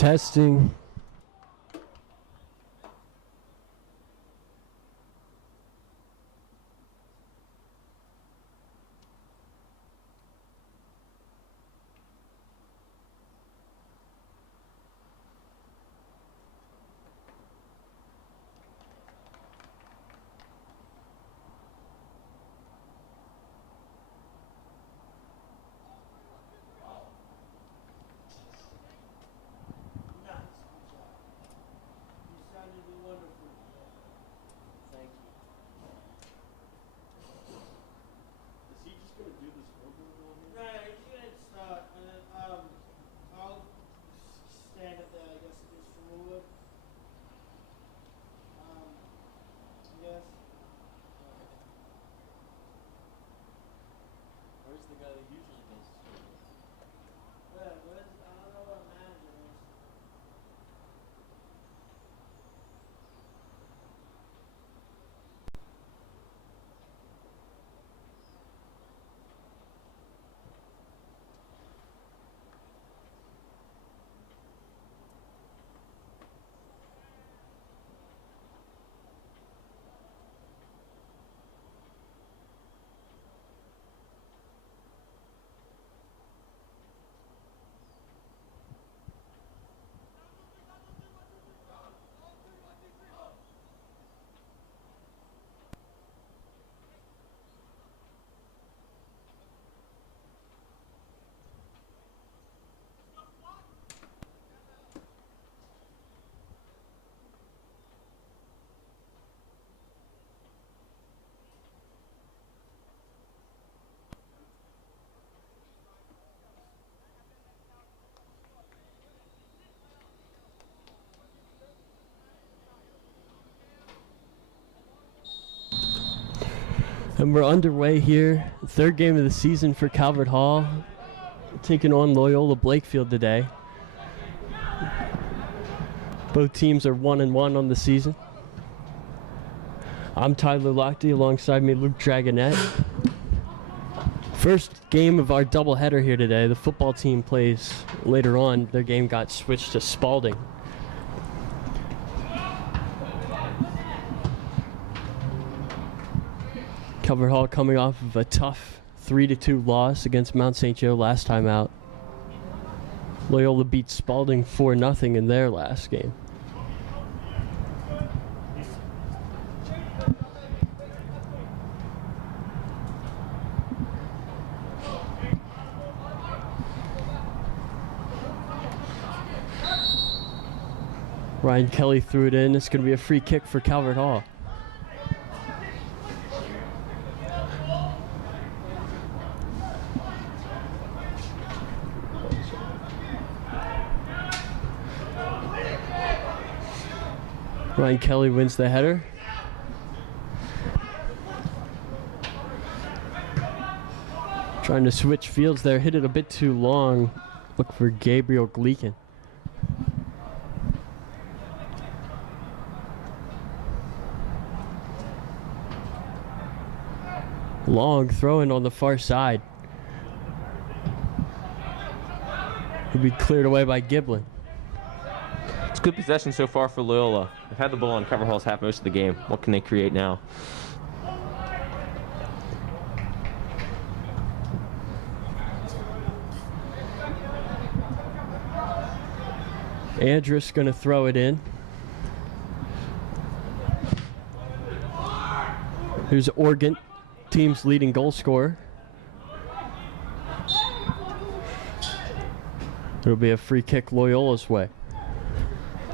Testing. And we're underway here. Third game of the season for Calvert Hall. Taking on Loyola Blakefield today. Both teams are 1-1 on the season. I'm Tyler Lochte, alongside me Luke Dragonette. First game of our doubleheader here today. The football team plays later on. Their game got switched to Spalding. Calvert Hall coming off of a tough 3-2 loss against Mount St. Joe last time out. Loyola beat Spalding 4-0 in their last game. Ryan Kelly threw it in. It's going to be a free kick for Calvert Hall. Ryan Kelly wins the header. Trying to switch fields there. Hit it a bit too long. Look for Gabriel Gleekin. Long throw in on the far side. He'll be cleared away by Giblin. It's good possession so far for Loyola. They've had the ball on Calvert Hall's half most of the game. What can they create now? Andrus going to throw it in. Here's Oregon, team's leading goal scorer. It'll be a free kick Loyola's way.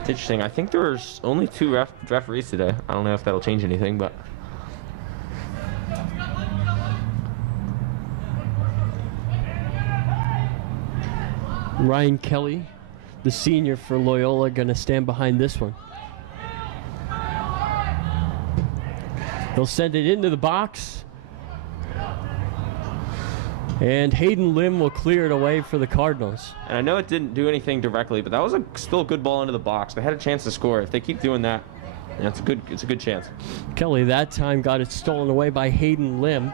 It's interesting. I think there's only two referees today. I don't know if that'll change anything, but Ryan Kelly, the senior for Loyola, going to stand behind this one. They'll send it into the box. And Hayden Lim will clear it away for the Cardinals. And I know it didn't do anything directly, but that was still a good ball into the box. They had a chance to score. If they keep doing that, it's a good chance. Kelly that time got it stolen away by Hayden Lim.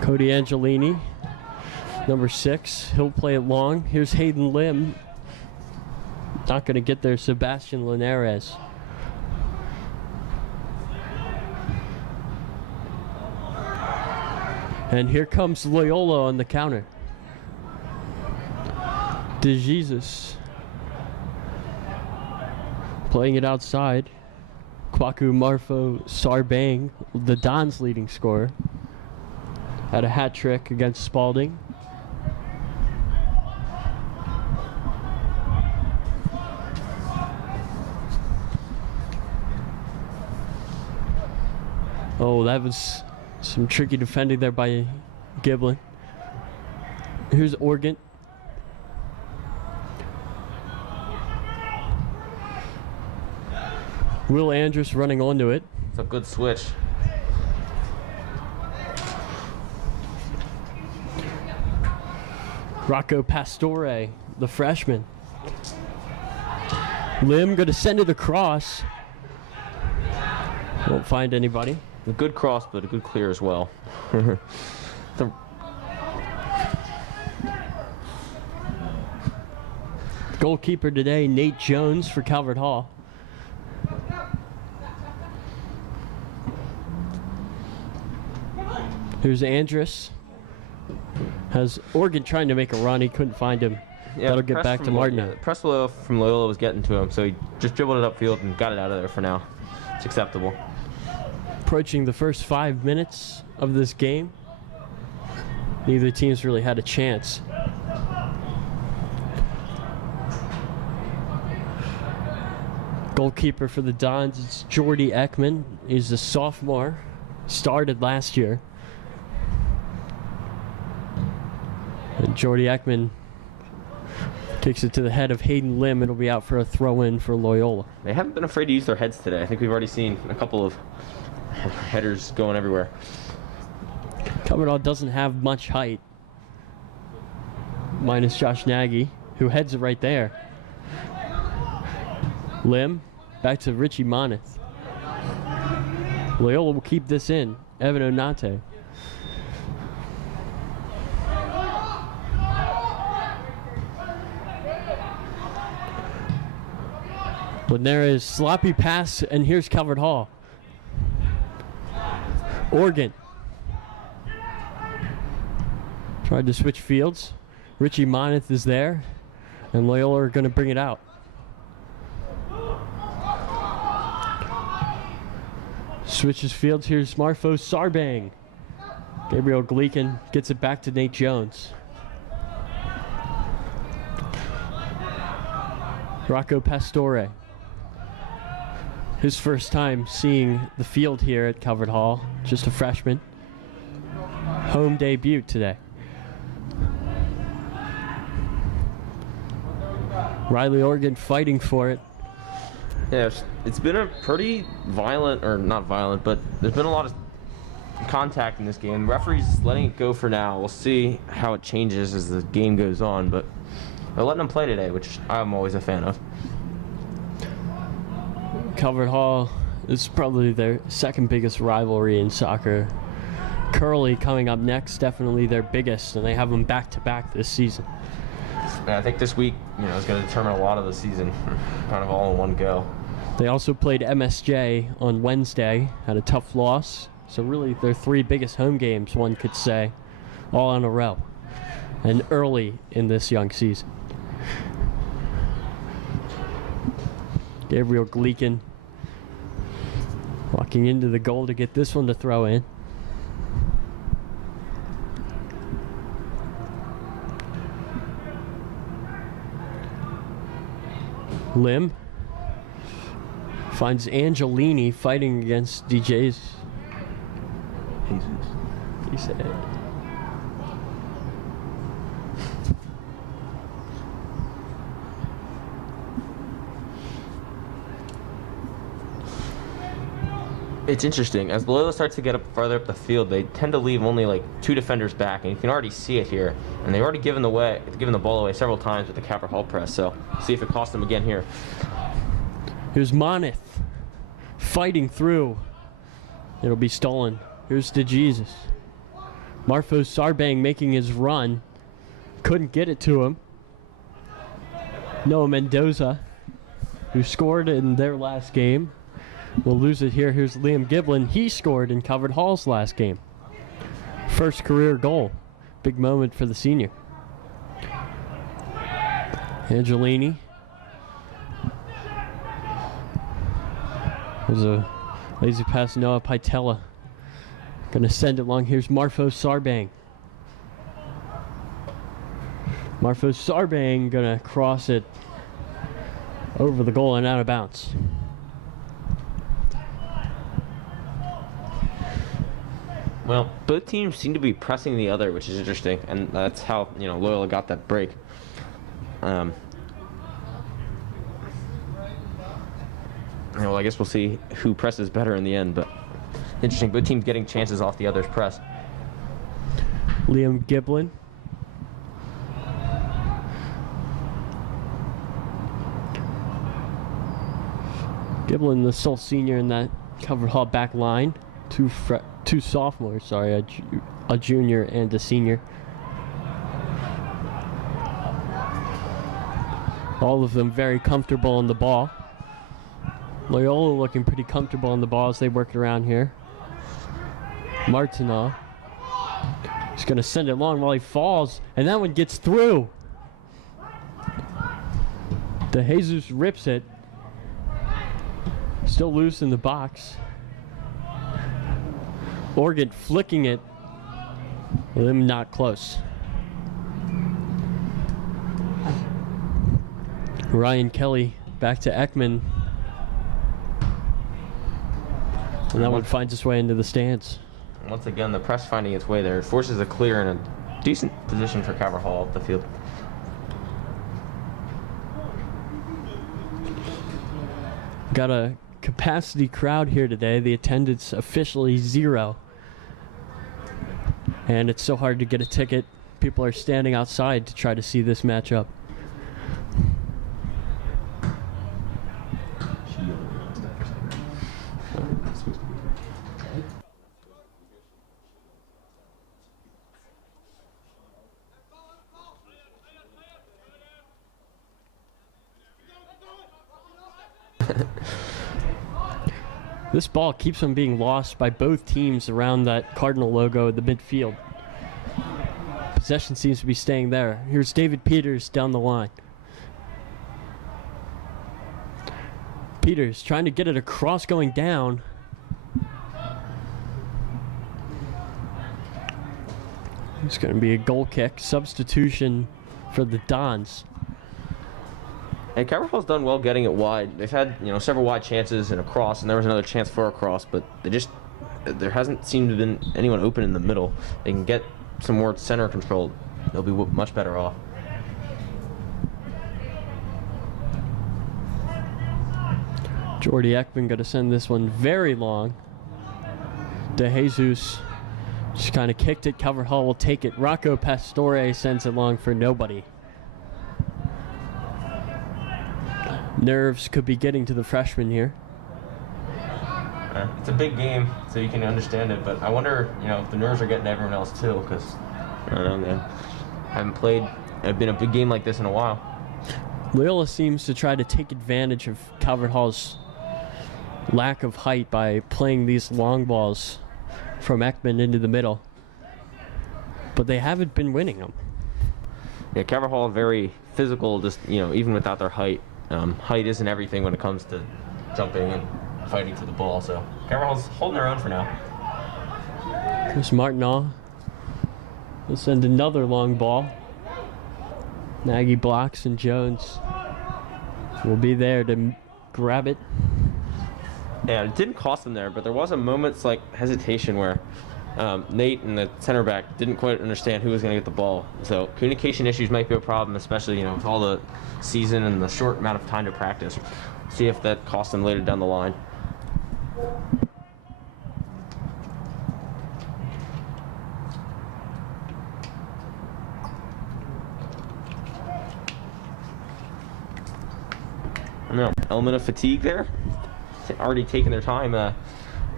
Cody Angelini Number 6, he'll play it long. Here's Hayden Lim. Not going to get there, Sebastian Linares. And here comes Loyola on the counter. De Jesus playing it outside. Kwaku Marfo Sarbang, the Don's leading scorer, had a hat trick against Spalding. Oh, that was some tricky defending there by Giblin. Here's Organ. Will Andrus running onto it. It's a good switch. Rocco Pastore, the freshman. Lim going to send it across. Won't find anybody. A good cross, but a good clear as well. Goalkeeper today, Nate Jones for Calvert Hall. Here's Andrus. Has Organ trying to make a run. He couldn't find him. Yeah, that'll get back to Martin. The press from Loyola was getting to him, so he just dribbled it upfield and got it out of there for now. It's acceptable. Approaching the first 5 minutes of this game. Neither team's really had a chance. Goalkeeper for the Dons is Jordy Ekman. He's a sophomore. Started last year. And Jordy Ekman kicks it to the head of Hayden Lim. It'll be out for a throw-in for Loyola. They haven't been afraid to use their heads today. I think we've already seen a couple of headers going everywhere. Calvert Hall doesn't have much height. Minus Josh Nagy, who heads it right there. Lim, back to Richie Moneth. Loyola will keep this in. Evan Onate. But there is sloppy pass, and here's Calvert Hall. Organ. Tried to switch fields. Richie Moneth is there, and Loyola are going to bring it out. Switches fields. Here's Marfo Sarbang. Gabriel Gleekin gets it back to Nate Jones. Rocco Pastore. His first time seeing the field here at Calvert Hall. Just a freshman. Home debut today. Riley Organ fighting for it. Yeah, it's been a pretty violent, or not violent, but there's been a lot of contact in this game. The referee's letting it go for now. We'll see how it changes as the game goes on, but they're letting them play today, which I'm always a fan of. Calvert Hall is probably their second biggest rivalry in soccer. Curly coming up next, definitely their biggest, and they have them back-to-back this season. And I think this week, is going to determine a lot of the season, kind of all in one go. They also played MSJ on Wednesday, had a tough loss. So really their three biggest home games, one could say, all in a row, and early in this young season. Gabriel Gleekin walking into the goal to get this one to throw in. Lim finds Angelini fighting against DJ's. He said it. It's interesting. As Loyola starts to get up farther up the field, they tend to leave only like two defenders back, and you can already see it here. And they've already given the ball away several times with the Calvert Hall press. So see if it costs them again here. Here's Moneth fighting through. It'll be stolen. Here's DeJesus. Marfo Sarbang making his run. couldn't get it to him. Noah Mendoza, who scored in their last game, will lose it here. Here's Liam Giblin. He scored in Calvert Hall's last game. First career goal. Big moment for the senior. Angelini. There's a lazy pass, Noah Pitella. Gonna send it long. Here's Marfo Sarbang. Marfo Sarbang gonna cross it over the goal and out of bounds. Well, both teams seem to be pressing the other, which is interesting, and that's how Loyola got that break. Well, I guess we'll see who presses better in the end, but interesting. Both teams getting chances off the other's press. Liam Giblin. Giblin, the sole senior in that Calvert Hall back line. Two sophomores, sorry, a junior and a senior. All of them very comfortable on the ball. Loyola looking pretty comfortable on the ball as they work it around here. Martinez. He's going to send it long while he falls, and that one gets through. De Jesus rips it. Still loose in the box. Organ flicking it. With him not close. Ryan Kelly back to Ekman. And that one finds its way into the stands. Once again, the press finding its way there. It forces a clear in a decent position for Calvert Hall up the field. Got a capacity crowd here today. The attendance officially 0. And it's so hard to get a ticket. People are standing outside to try to see this matchup. This ball keeps on being lost by both teams around that Cardinal logo at the midfield. Possession seems to be staying there. Here's David Peters down the line. Peters trying to get it across, going down. It's going to be a goal kick. Substitution for the Dons. And Calvert Hall's done well getting it wide. They've had several wide chances and a cross, and there was another chance for a cross, but there hasn't seemed to have been anyone open in the middle. They can get some more center control. They'll be much better off. Jordy Ekman going to send this one very long. De Jesus just kind of kicked it. Calvert Hall will take it. Rocco Pastore sends it long for nobody. Nerves could be getting to the freshman here. It's a big game, so you can understand it, but I wonder, if the nerves are getting to everyone else too, because I don't know, man. I haven't played been a big game like this in a while. Loyola seems to try to take advantage of Calvert Hall's lack of height by playing these long balls from Ekman into the middle, but they haven't been winning them. Yeah, Calvert Hall very physical, just even without their height. Height isn't everything when it comes to jumping and fighting for the ball, so Calvert Hall's holding their own for now. Chris Martinez will send another long ball. Nagy blocks, and Jones will be there to grab it. Yeah, it didn't cost them there, but there was a moment's hesitation where Nate and the center back didn't quite understand who was going to get the ball. So communication issues might be a problem, especially with all the season and the short amount of time to practice. See if that costs them later down the line. I don't know, element of fatigue there. Already taking their time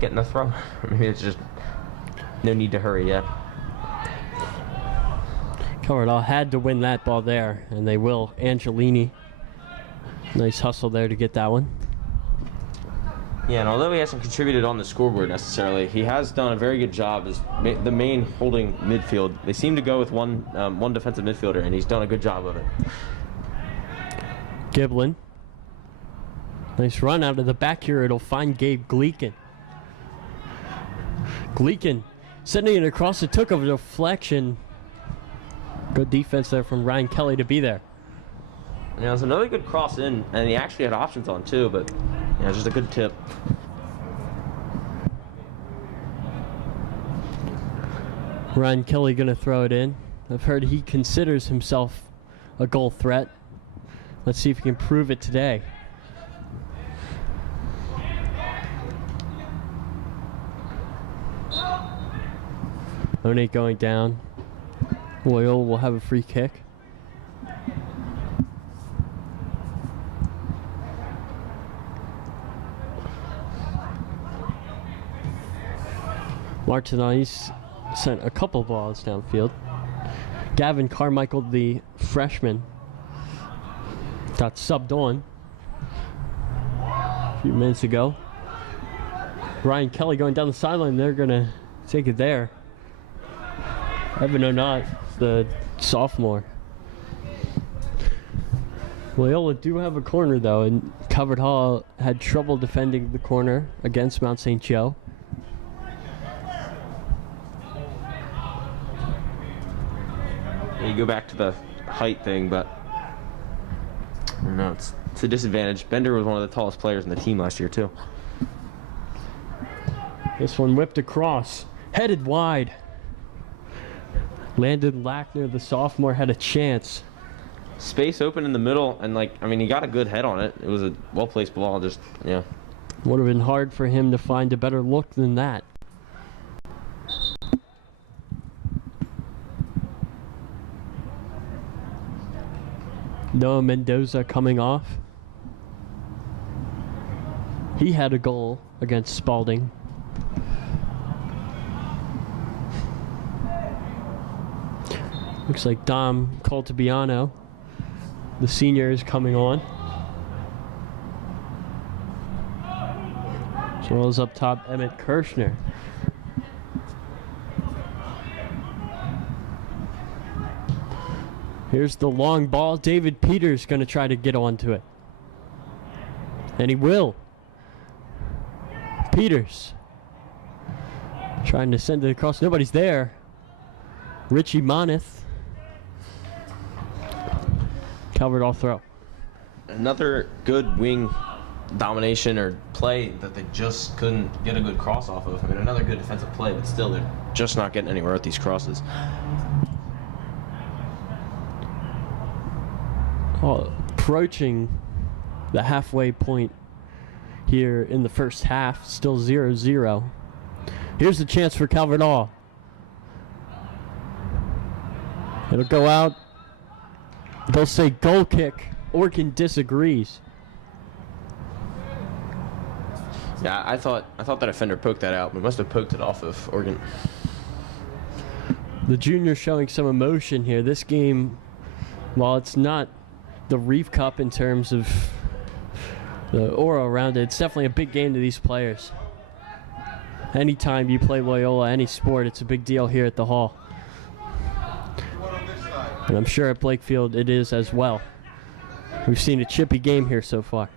getting the throw. Maybe it's just no need to hurry yet. Calvert Hall had to win that ball there, and they will. Angelini. Nice hustle there to get that one. Yeah, and although he hasn't contributed on the scoreboard necessarily, he has done a very good job as the main holding midfield. They seem to go with one defensive midfielder, and he's done a good job of it. Giblin. Nice run out of the back here. It'll find Gabe Gleekin. Gleekin sending it across. It took a deflection. Good defense there from Ryan Kelly to be there. And it was another good cross in, and he actually had options on too, but yeah, just a good tip. Ryan Kelly gonna throw it in. I've heard he considers himself a goal threat. Let's see if he can prove it today. Onate going down. Loyola will have a free kick. Martinez sent a couple balls downfield. Gavin Carmichael, the freshman, got subbed on a few minutes ago. Ryan Kelly going down the sideline. They're going to take it there. Evan Onat, the sophomore. Loyola do have a corner, though, and Calvert Hall had trouble defending the corner against Mount St. Joe. You go back to the height thing, but no, it's a disadvantage. Bender was one of the tallest players in the team last year, too. This one whipped across, headed wide. Landon Lackner, the sophomore, had a chance. Space open in the middle, and he got a good head on it. It was a well-placed ball, just, yeah. Would have been hard for him to find a better look than that. Noah Mendoza coming off. He had a goal against Spalding. Looks like Dom Coltabiano, the senior, is coming on. As well as up top, Emmett Kirshner. Here's the long ball. David Peters going to try to get onto it. And he will. Peters trying to send it across. Nobody's there. Richie Moneth. Calvert Hall throw. Another good wing domination or play that they just couldn't get a good cross off of. Another good defensive play, but still they're just not getting anywhere with these crosses. Approaching the halfway point here in the first half, still 0-0. Here's the chance for Calvert Hall. It'll go out. They'll say goal kick. Orkin disagrees. Yeah, I thought that defender poked that out, but must have poked it off of Oregon. The junior showing some emotion here. This game, while it's not the Reef Cup in terms of the aura around it, it's definitely a big game to these players. Anytime you play Loyola, any sport, it's a big deal here at the Hall. And I'm sure at Blakefield it is as well. We've seen a chippy game here so far.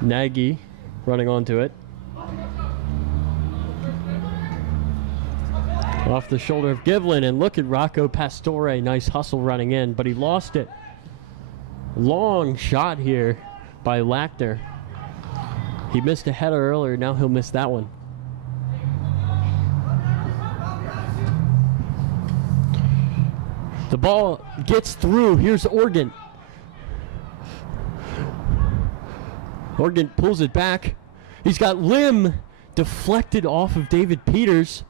Nagy running onto it. Off the shoulder of Giblin, and look at Rocco Pastore. Nice hustle running in, but he lost it. Long shot here by Lackner. He missed a header earlier, now he'll miss that one. The ball gets through. Here's Organ. Organ pulls it back. He's got Lim deflected off of David Peters.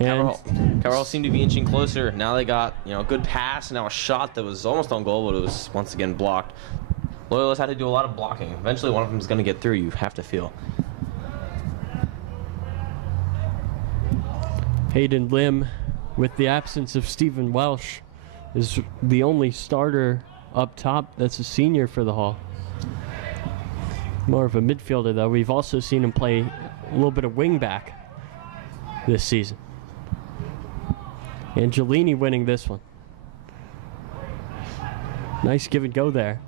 Calvert Hall seemed to be inching closer. Now they got a good pass, now a shot that was almost on goal, but it was once again blocked. Loyola's had to do a lot of blocking. Eventually one of them is going to get through, you have to feel. Hayden Lim, with the absence of Stephen Welsh, is the only starter up top that's a senior for the Hall. More of a midfielder, though. We've also seen him play a little bit of wing back this season. Angelini winning this one. Nice give and go there.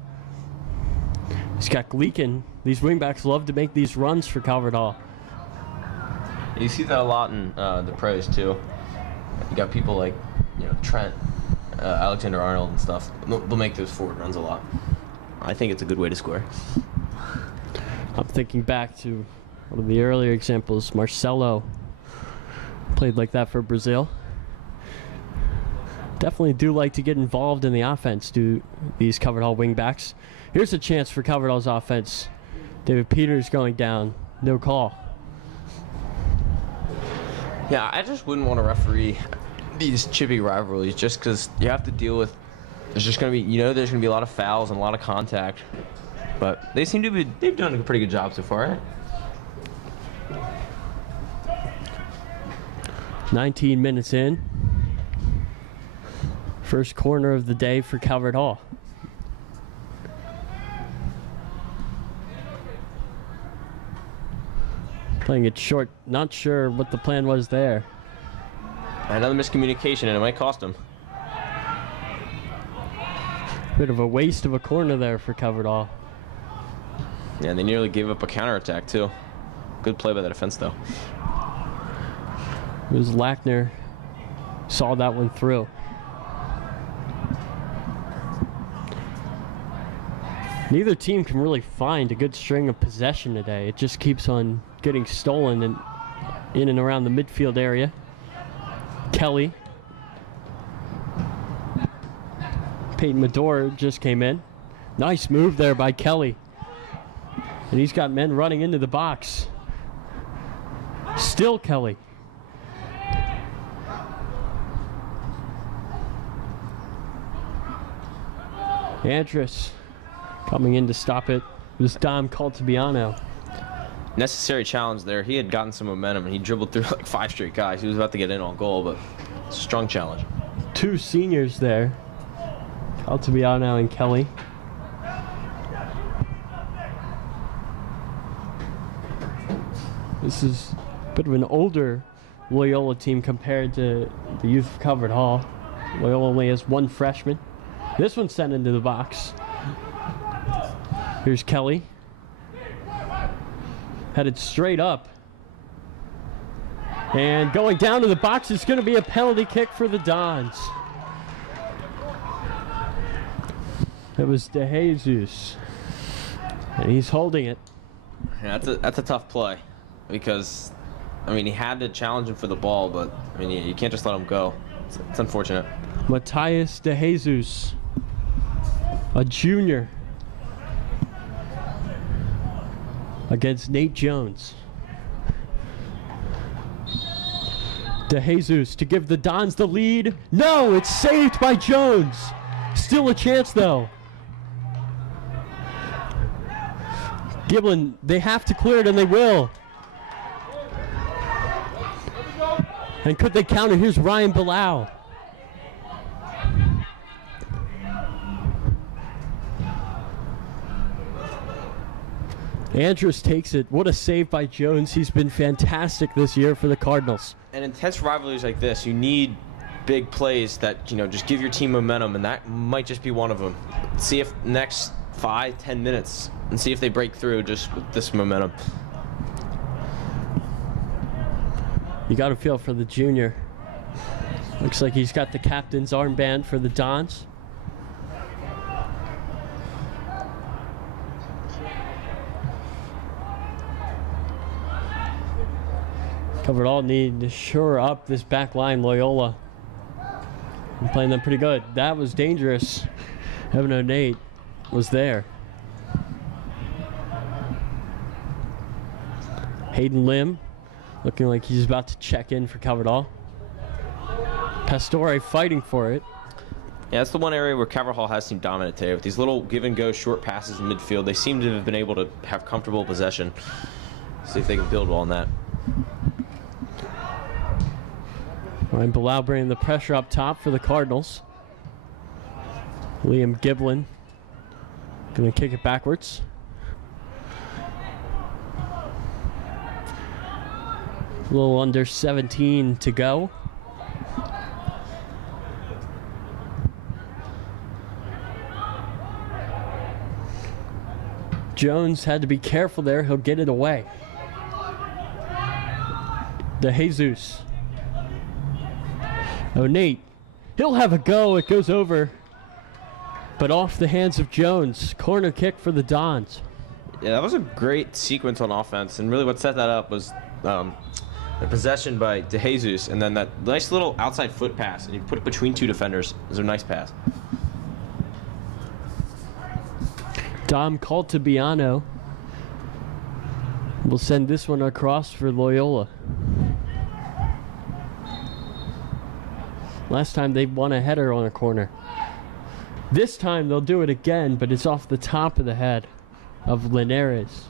He's got Gleekin. These wingbacks love to make these runs for Calvert Hall. You see that a lot in the pros too. You got people like, Trent, Alexander Arnold and stuff. They'll make those forward runs a lot. I think it's a good way to score. I'm thinking back to one of the earlier examples. Marcelo played like that for Brazil. Definitely do like to get involved in the offense, do these Calvert Hall wingbacks. Here's a chance for Calvert Hall's offense. David Peters going down. No call. Yeah, I just wouldn't want to referee these chippy rivalries just because you have to deal with. There's just going to be, there's going to be a lot of fouls and a lot of contact. But they seem to be, they've done a pretty good job so far, right? 19 minutes in. First corner of the day for Calvert Hall. Playing it short. Not sure what the plan was there. Another miscommunication, and it might cost him. Bit of a waste of a corner there for Calvert Hall. Yeah, and they nearly gave up a counterattack, too. Good play by the defense, though. It was Lackner. Saw that one through. Neither team can really find a good string of possession today. It just keeps on getting stolen and in and around the midfield area. Kelly. Peyton Medore just came in. Nice move there by Kelly. And he's got men running into the box. Still Kelly. Andrus coming in to stop it. It was Dom Caltabiano. Necessary challenge there. He had gotten some momentum, and he dribbled through like 5 straight guys. He was about to get in on goal, but it's a strong challenge. 2 seniors there. Caltabiano and Kelly. This is a bit of an older Loyola team compared to the youth of Calvert Hall. Loyola only has 1 freshman. This one's sent into the box. Here's Kelly. Headed straight up. And going down to the box is going to be a penalty kick for the Dons. It was De Jesus. And he's holding it. Yeah, that's a tough play. Because, he had to challenge him for the ball, but, you can't just let him go. It's unfortunate. Matthias De Jesus, a junior, against Nate Jones. De Jesus to give the Dons the lead. No, it's saved by Jones. Still a chance, though. Giblin, they have to clear it, and they will. And could they counter? Here's Ryan Bilal. Andrus takes it. What a save by Jones. He's been fantastic this year for the Cardinals. And intense rivalries like this, you need big plays that, just give your team momentum, and that might just be one of them. See if next 5-10 minutes, and see if they break through just with this momentum. You got to feel for the junior. Looks like he's got the captain's armband for the Dons. Calvert Hall need to shore up this back line. Loyola been playing them pretty good. That was dangerous. Evan O'Nate was there. Hayden Lim looking like he's about to check in for Calvert Hall. Pastore fighting for it. Yeah, that's the one area where Calvert Hall has seemed dominant today. With these little give-and-go short passes in midfield, they seem to have been able to have comfortable possession. See if they can build on that. Ryan Bilal bringing the pressure up top for the Cardinals. Liam Giblin going to kick it backwards. A little under 17 to go. Jones had to be careful there. He'll get it away. DeJesus. Nate. He'll have a go. It goes over. But off the hands of Jones. Corner kick for the Dons. Yeah, that was a great sequence on offense. And really what set that up was the possession by DeJesus. And then that nice little outside foot pass. And you put it between two defenders. It was a nice pass. Dom Caltabiano will send this one across for Loyola. Last time they won a header on a corner. This time they'll do it again, but it's off the top of the head of Linares.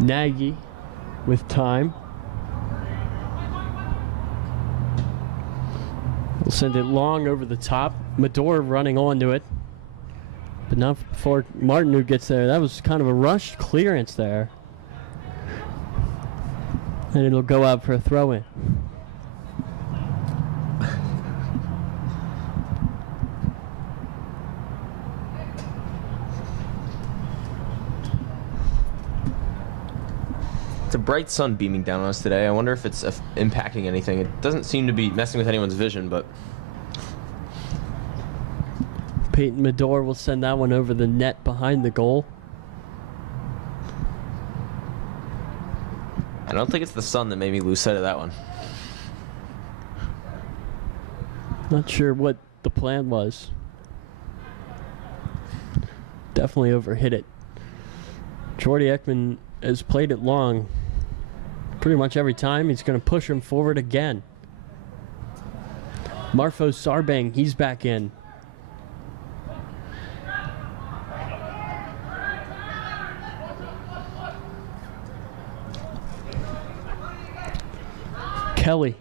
Nagy with time. We'll send it long over the top. Medor running onto it. But not before Martin who gets there. That was kind of a rushed clearance there. And it'll go out for a throw-in. It's a bright sun beaming down on us today. I wonder if it's impacting anything. It doesn't seem to be messing with anyone's vision, but... Peyton Medor will send that one over the net behind the goal. I don't think it's the sun that made me lose sight of that one. Not sure what the plan was. Definitely overhit it. Jordy Ekman has played it long. Pretty much every time he's going to push him forward again. Marfo Sarbang, he's back in. Kelly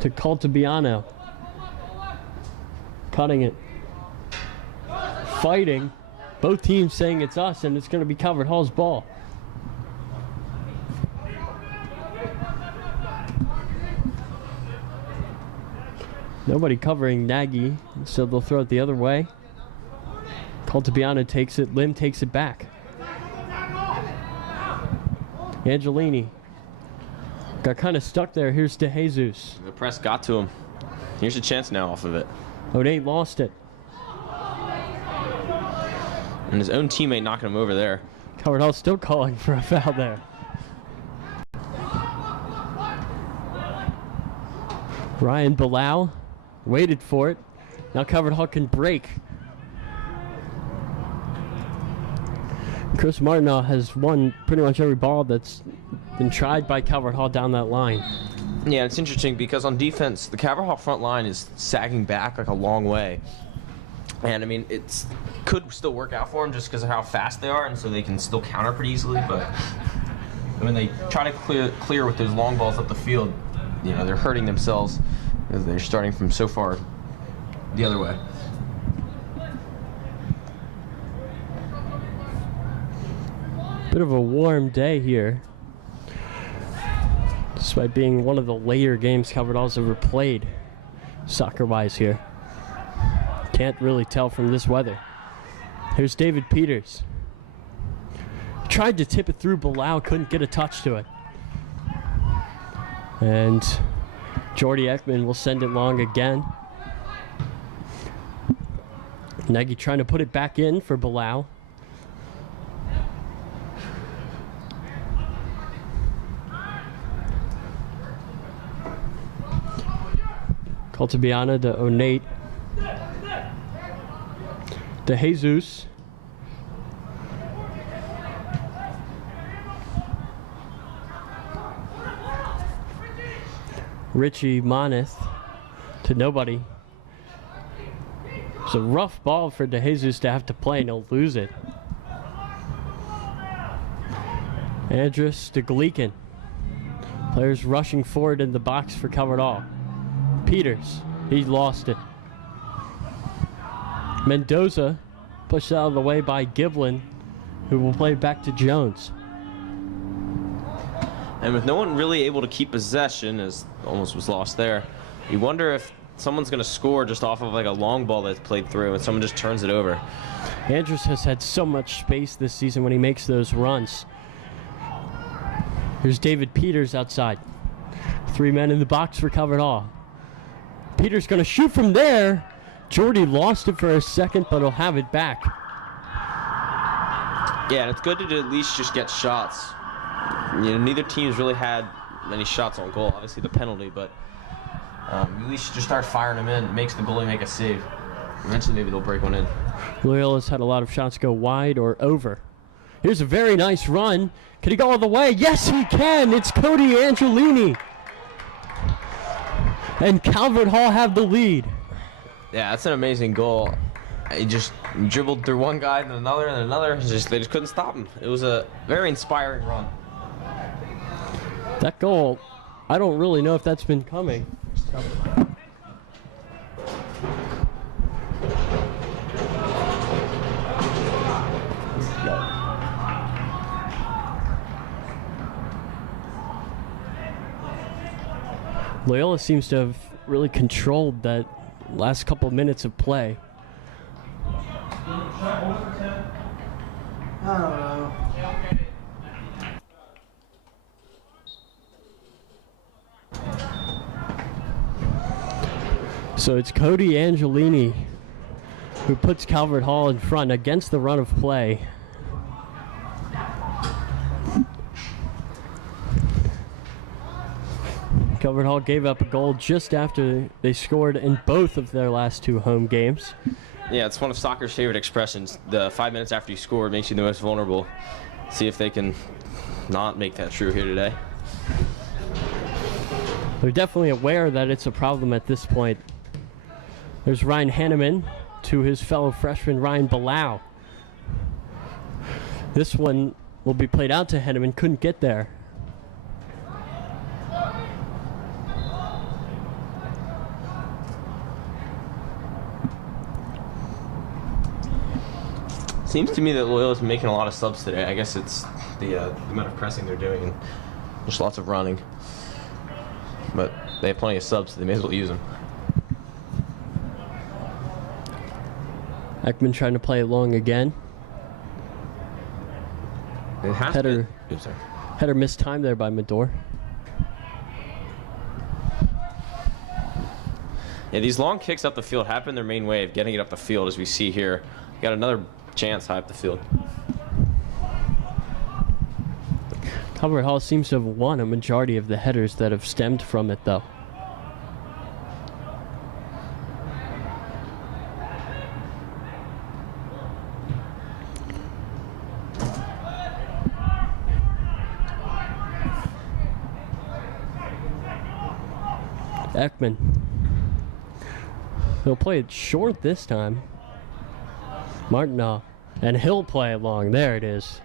to Caltabiano. Cutting it. Fighting. Both teams saying it's us, and it's going to be Calvert Hall's ball. Nobody covering Nagy, so they'll throw it the other way. Caltabiano takes it. Lim takes it back. Angelini got kind of stuck there. Here's DeJesus. The press got to him. Here's a chance now off of it. O'Neill lost it. And his own teammate knocking him over there. Calvert Hall still calling for a foul there. Ryan Bilal waited for it. Now Calvert Hall can break. Chris Martineau has won pretty much every ball that's been tried by Calvert Hall down that line. Yeah, it's interesting because on defense, the Calvert Hall front line is sagging back like a long way. And I mean, it could still work out for them just because of how fast they are, and so they can still counter pretty easily. But when they try to clear with those long balls up the field, you know, they're hurting themselves because they're starting from so far the other way. Bit of a warm day here, despite being one of the later games Calvert Hall's ever played, soccer-wise here. Can't really tell from this weather. Here's David Peters. Tried to tip it through Bilal, couldn't get a touch to it. And Jordy Ekman will send it long again. Nagy trying to put it back in for Bilal. Caltabiano to Onate. DeJesus. Richie Moneth to nobody. It's a rough ball for DeJesus to have to play, and he'll lose it. Andrus to Gleekin. Players rushing forward in the box for Calvert Hall. Peters, he lost it. Mendoza pushed out of the way by Giblin, who will play back to Jones. And with no one really able to keep possession, as almost was lost there, you wonder if someone's going to score just off of like a long ball that's played through and someone just turns it over. Andrus has had so much space this season when he makes those runs. Here's David Peters outside. 3 men in the box for Calvert Hall. Peters going to shoot from there. Jordy lost it for a second, but he'll have it back. Yeah, and it's good to at least just get shots. You know, neither team's really had many shots on goal. Obviously the penalty, but at least just start firing them in. It makes the goalie make a save. Eventually maybe they'll break one in. Loyola's had a lot of shots go wide or over. Here's a very nice run. Can he go all the way? Yes, he can. It's Cody Angelini. And Calvert Hall have the lead. Yeah, that's an amazing goal. He just dribbled through one guy and another and another. They just couldn't stop him. It was a very inspiring run. That goal, I don't really know if that's been coming. Loyola seems to have really controlled that last couple of minutes of play. I don't know. So it's Cody Angelini who puts Calvert Hall in front against the run of play. Calvert Hall gave up a goal just after they scored in both of their last 2 home games. Yeah, it's one of soccer's favorite expressions. The 5 minutes after you score makes you the most vulnerable. See if they can not make that true here today. They're definitely aware that it's a problem at this point. There's Ryan Hanneman to his fellow freshman Ryan Balau. This one will be played out to Hanneman, couldn't get there. Seems to me that Loyola's making a lot of subs today. I guess it's the amount of pressing they're doing and just lots of running. But they have plenty of subs, so they may as well use them. Ekman trying to play it long again. It has Header, been. Oops, sorry. header missed time there by Medor. Yeah, these long kicks up the field have been their main way of getting it up the field, as we see here. Got another chance high up the field. Calvert Hall seems to have won a majority of the headers that have stemmed from it, though. Ekman. He'll play it short this time. Martinov. And he'll play it long. There it is.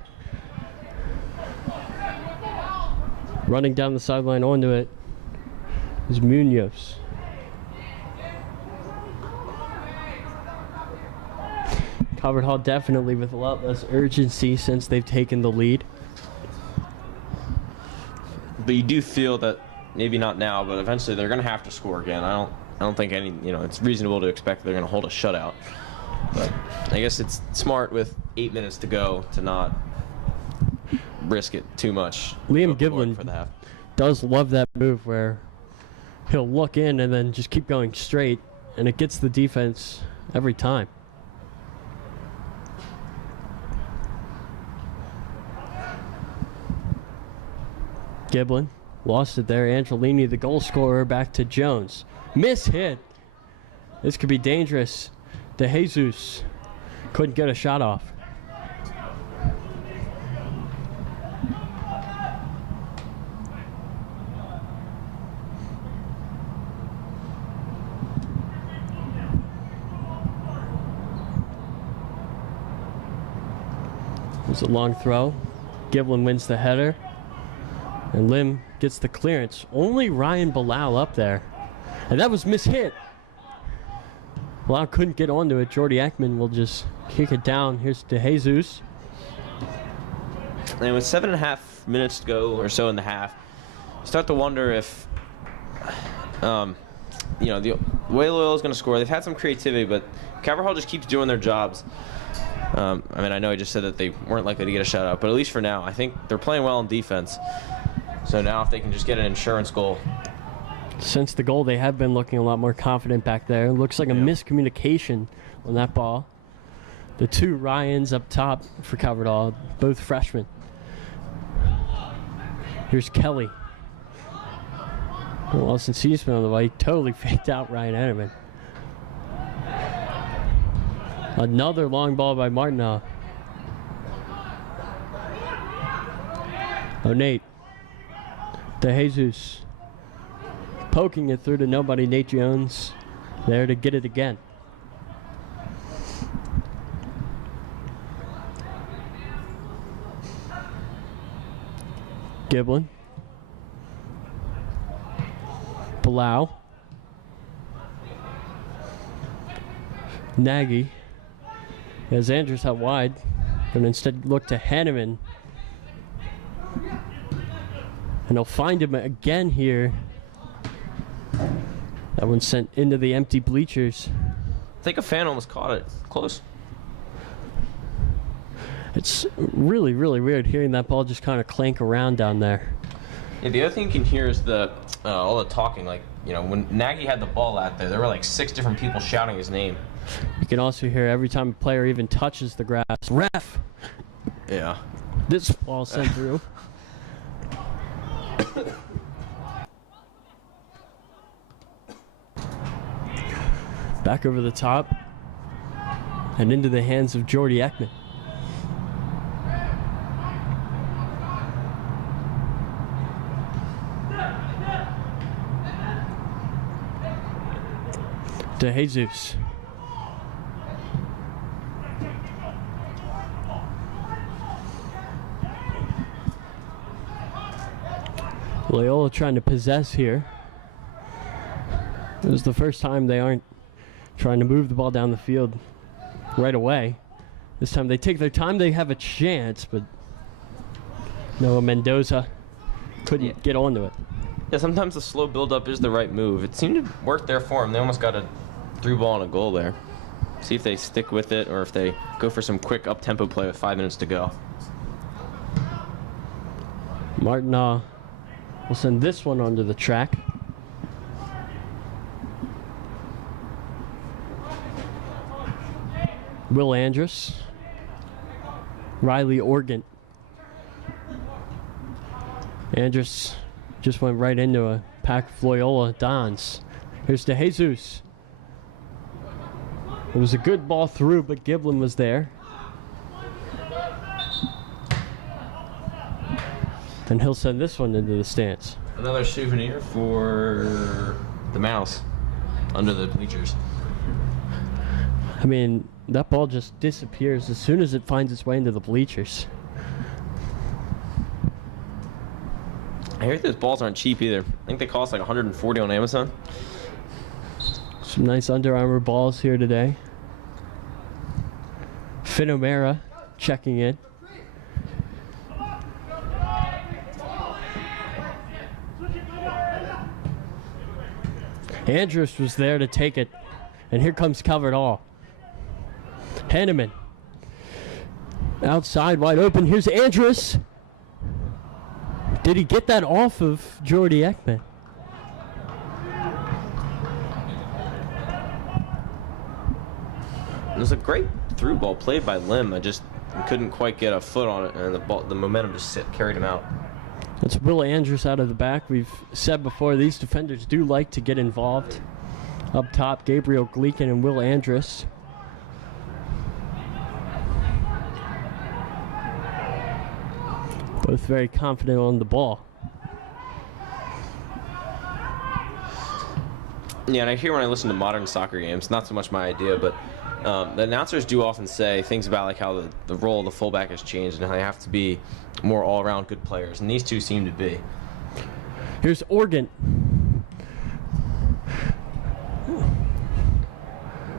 Running down the sideline onto it is Munoz. Calvert Hall definitely with a lot less urgency since they've taken the lead. But you do feel that maybe not now, but eventually they're going to have to score again. I don't think it's reasonable to expect they're going to hold a shutout. But I guess it's smart with 8 minutes to go to not risk it too much. Liam Giblin for the half. does love that move where he'll look in and then just keep going straight, and it gets the defense every time. Giblin lost it there. Angelini, the goal scorer, back to Jones. Miss hit. This could be dangerous. DeJesus couldn't get a shot off. It's a long throw. Giblin wins the header. And Lim gets the clearance. Only Ryan Bilal up there. And that was mishit. Bilal couldn't get onto it. Jordy Ekman will just kick it down. Here's De Jesus. And with 7.5 minutes to go or so in the half, you start to wonder if, the way Loyola's going to score. They've had some creativity, but Calvert Hall just keeps doing their jobs. I know I just said that they weren't likely to get a shutout, but at least for now, I think they're playing well in defense. So now if they can just get an insurance goal. Since the goal, they have been looking a lot more confident back there. It looks like a miscommunication on that ball. The two Ryans up top for Calvert Hall, both freshmen. Here's Kelly. Well, since he's been on the bike, totally faked out Ryan Enterman. Another long ball by Martinoff. Nate. De Jesus. Poking it through to nobody. Nate Jones there to get it again. Giblin. Palau. Nagy. As Andrews out wide, and instead look to Hanneman. And he'll find him again here. That one's sent into the empty bleachers. I think a fan almost caught it. Close. It's really, really weird hearing that ball just kind of clank around down there. Yeah, the other thing you can hear is all the talking. Like, when Nagy had the ball out there were like 6 different people shouting his name. You can also hear every time a player even touches the grass, ref! Yeah. This ball sent through. Back over the top and into the hands of Jordy Ekman. De Jesus. Loyola trying to possess here. This is the first time they aren't trying to move the ball down the field right away. This time they take their time, they have a chance, but Noah Mendoza couldn't get onto it. Yeah, sometimes the slow build-up is the right move. It seemed to work there for them. They almost got a through ball and a goal there. See if they stick with it or if they go for some quick up-tempo play with 5 minutes to go. Martin will send this one onto the track. Will Andrus. Riley Organ. Andrus just went right into a pack of Loyola Dons. Here's De Jesus. It was a good ball through, but Giblin was there. And he'll send this one into the stands. Another souvenir for the mouse under the bleachers. I mean, that ball just disappears as soon as it finds its way into the bleachers. I hear those balls aren't cheap either. I think they cost like $140 on Amazon. Some nice Under Armour balls here today. Finn O'Mara checking in. Andrus was there to take it. And here comes Calvert Hall. Hanneman. Outside, wide open. Here's Andrus. Did he get that off of Jordy Ekman? It was a great through ball played by Lim. I just couldn't quite get a foot on it, and the momentum just carried him out. That's Will Andrus out of the back. We've said before, these defenders do like to get involved. Up top, Gabriel Gleekin and Will Andrus. Both very confident on the ball. Yeah, and I hear when I listen to modern soccer games, not so much my idea, but the announcers do often say things about like how the role of the fullback has changed and how they have to be more all-around good players, and these two seem to be. Here's Oregon.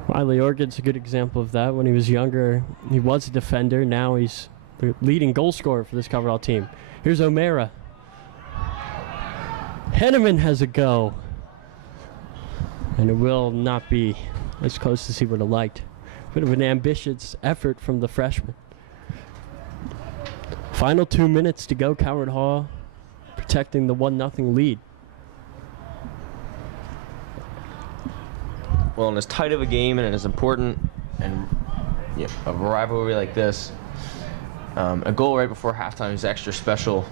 Riley Organ's a good example of that. When he was younger, he was a defender. Now he's the leading goal scorer for this Calvert Hall team. Here's O'Mara. Henneman has a go. And it will not be as close as he would have liked. Bit of an ambitious effort from the freshman. Final 2 minutes to go. Calvert Hall protecting the 1-0 lead. Well, in as tight of a game and as important and a rivalry like this, a goal right before halftime is extra special.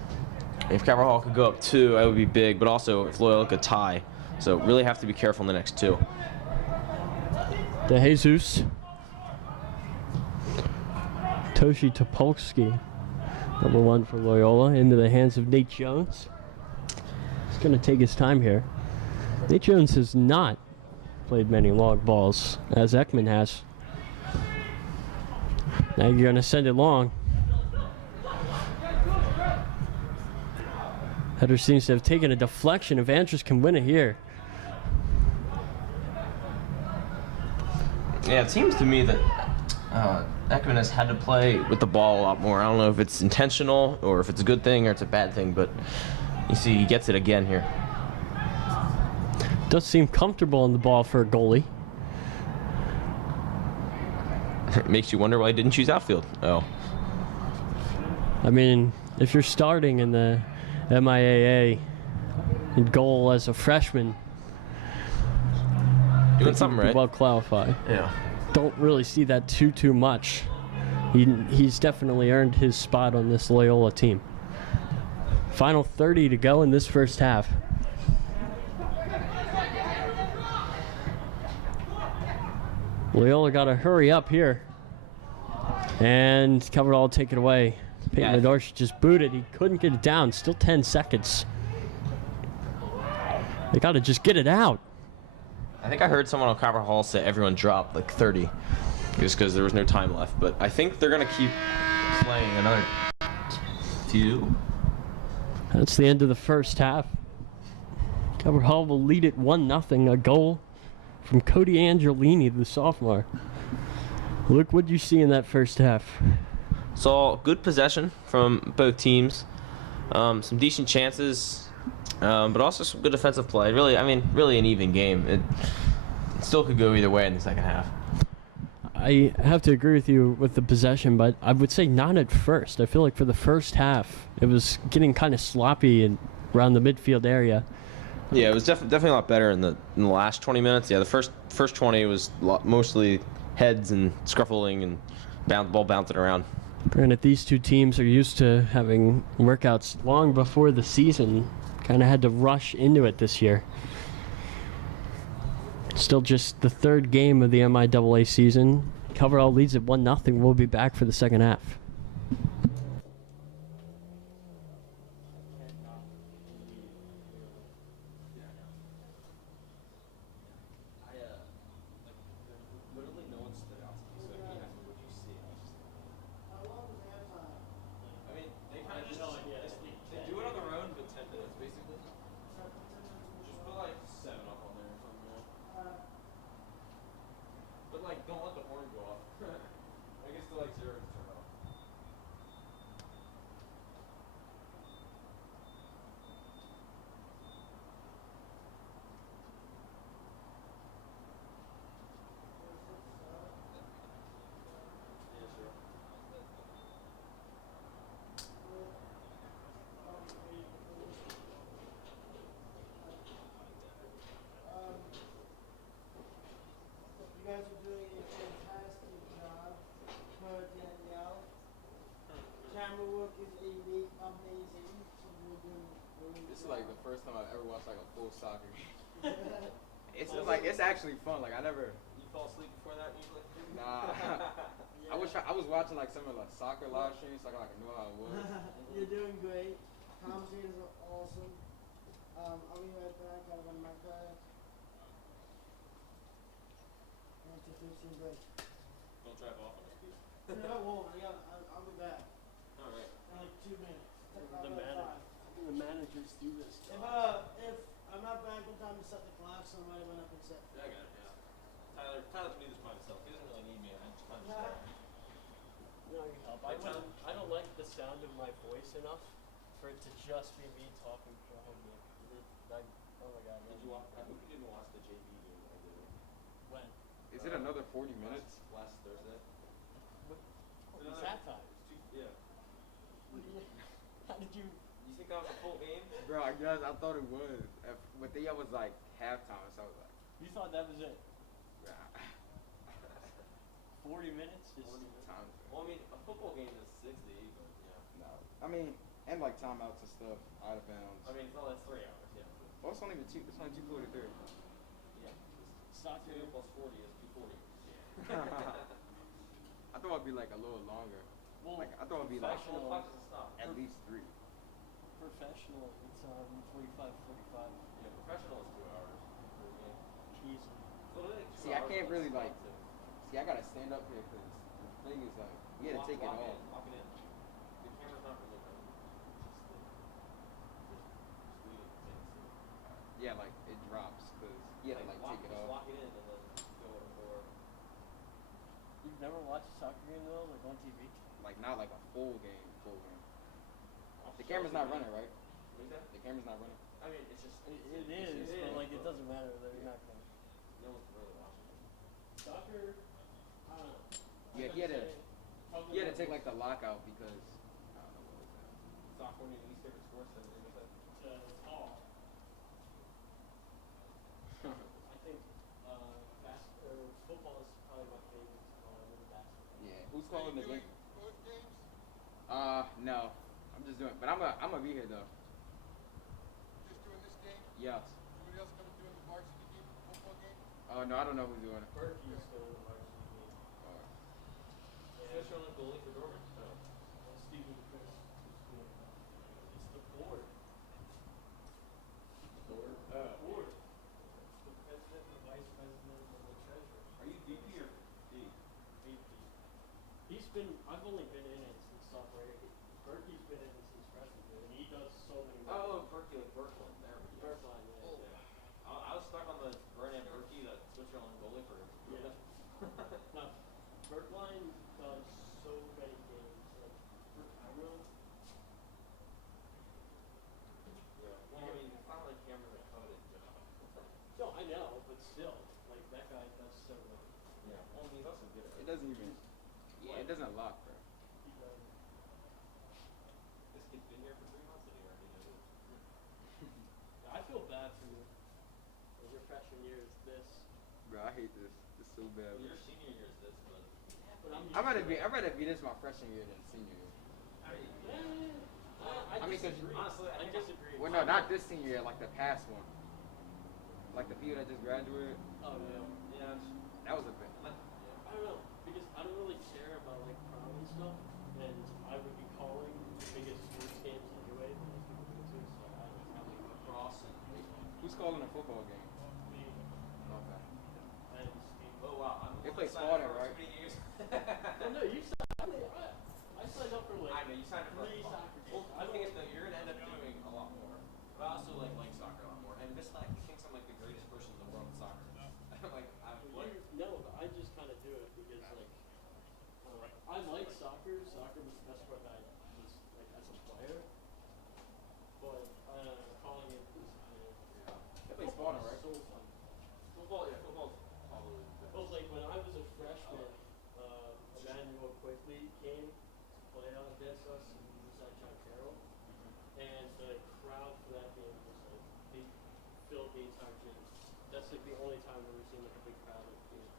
If Calvert Hall could go up 2, that would be big, but also if Loyola could tie. So really have to be careful in the next 2. De Jesus. Toshi Topolsky, number 1 for Loyola, into the hands of Nate Jones. He's going to take his time here. Nate Jones has not played many long balls, as Ekman has. Now you're going to send it long. Header seems to have taken a deflection. If Andrews can win it here. Yeah, it seems to me that Ekman has had to play with the ball a lot more. I don't know if it's intentional or if it's a good thing or it's a bad thing, but you see he gets it again here. Does seem comfortable on the ball for a goalie. It makes you wonder why he didn't choose outfield. Oh. I mean, if you're starting in the MIAA in goal as a freshman, doing something right. Well qualified. Yeah. Don't really see that too much. He's definitely earned his spot on this Loyola team. Final 30 to go in this first half. Loyola got to hurry up here. And Calvert Hall take it away. Peyton Nadorshi just booted. He couldn't get it down. Still 10 seconds. They got to just get it out. I think I heard someone on Calvert Hall say everyone dropped like 30 just because there was no time left. But I think they're going to keep playing another few. That's the end of the first half. Calvert Hall will lead it 1-0. A goal from Cody Angelini, the sophomore. Look what you see in that first half. Saw good possession from both teams. Some decent chances, but also some good defensive play. Really an even game. It still could go either way in the second half. I have to agree with you with the possession, but I would say not at first. I feel like for the first half, it was getting kind of sloppy and around the midfield area. Yeah, it was definitely a lot better in the last 20 minutes. Yeah, the first 20 was mostly heads and scruffling and ball bouncing around. Granted, these two teams are used to having workouts long before the season. Kind of had to rush into it this year. Still just the third game of the MIAA season. Calvert Hall leads at 1-0. We'll be back for the second half. Don't let the horn go off. I guess they're like 0 to turn off. You guys are doing a fantastic job for Danielle. Camera work is amazing. So you're doing really This is like the first time I've ever watched like a full soccer game. It's actually fun. Like I never. You fall asleep before that usually? Nah. Yeah. I was watching like some of the soccer live streams so I can know how it was. You're doing great. Commentators are awesome. I'll be right back. I run my class. After 15 break. don't drive off on this piece. No, I won't. I'll be back All right. in like 2 minutes. The managers do this. If I'm not back in time to set the clock, somebody went up and set. Yeah, I got it. Yeah. Tyler can do this by himself. He doesn't really need me. I just kind of Yeah. No, you help. I don't like the sound of my voice enough for it to just be me talking for a whole game. Oh my god. Did you watch? I hope you didn't watch the JV game that I did. When? Is it another 40 minutes? Last Thursday. It's halftime. Yeah. How did you? You think that was a full game? Bro, I guess I thought it was. But then it was like halftime, so I was like, You thought that was it? nah. 40 minutes? Just 40 times. Well, I mean, a football game is 60, but yeah. No. I mean, and like timeouts and stuff, out of bounds. I mean, it's not that's 3 hours. Yeah. Well, it's only 2:43. Yeah. soccer. 2 plus 40 is 240. I thought it'd be like a little longer. Well, Like I thought it'd be like professional- What does it stop? at least 3. Professional, it's 45. Yeah, professional is 2 hours per game. Easily. Literally like 2 See, I hours can't on really, spot, like- too. See, I gotta stand up here because the thing is like you gotta take it Lock off. Lock it in. The camera's not really running. Just leave it. Yeah, like it drops because you gotta like take it Just off. lock it in and then go over. You've never watched a soccer game though, like on TV? Like not like a full game. The camera's not running, right? What is that? The camera's not running. I mean, it's just. It is, but like it doesn't matter. They're not gonna. No one's really watching it. Soccer, I don't know. Yeah, he had to take like the lockout because I don't know what was that. Soccer, one of your least favorite sports, and what was that? Tall. I think football is probably my favorite sport than basketball. Yeah, who's calling the game? Both games? No, I'm just doing. But I'm gonna be here though. Just doing this game? Yes. Anybody else gonna be doing the varsity game, football game? Oh no, I don't know who's doing it. Berkey's going to varsity game. Still showing up goalie for Dorman? No. Stephen Chris is doing it. It's the board. Board? Board. It's the president, the vice president, and the treasurer. Are you VP or D? VP. I've only been in it since sophomore year. Berkey's been in it since freshman year, and he does so many. Oh, Berkeley, like Berkland. There we go. Berkline, yeah. I was stuck on the Burnham Berkey, that Switzerland goalie for. Yeah. No, Berkline does so many games. Like, for Cairo, Yeah. Well, I mean, it's not like Cameron's a coveted job. no, I know, but still, like, that guy does so many. Yeah. Well, he's also good at It doesn't even. Yeah, it doesn't lock, bro. He does. This kid's been here for 3 months and he already knows it. Yeah, I feel bad for you. Like, your freshman year is this. Bro, I hate this. It's so bad. Well, your senior year is this, but. But I'd rather be this my freshman year than senior year. I mean, 'cause disagree. honestly, I I think disagree. Well, no, not this senior year. Like the past one. Like the people that just graduated. Oh, yeah. Yeah. That was a bit. I don't know, because I don't really care about like prom and stuff, and I would be calling the biggest sports games anyway, but like people do too, so I don't have like Lacrosse and baseball. Who's calling a football game? me Okay. and Steve. Oh, wow. I'm They the one play that signed Sparta, up for right? too many years. Oh no, you signed. I signed up for like I know, you signed up for 3 soccer Well, games. the thing is, though, you're going to end up doing a lot more. But I also like soccer a lot more. And this fact, he thinks I'm like the greatest person in the world in soccer. I'm No, but I just kind of do it because like I like soccer. Soccer was the best sport that I was like as a player, but calling it was They play Sparta, right? so fun. football, yeah, football's probably the It was like when I was a freshman, Emmanuel quickly came to play out against us and he was at John Carroll, and the crowd for that game was like they filled the entire gym. That's like the only time I've ever seen like a big crowd at a game.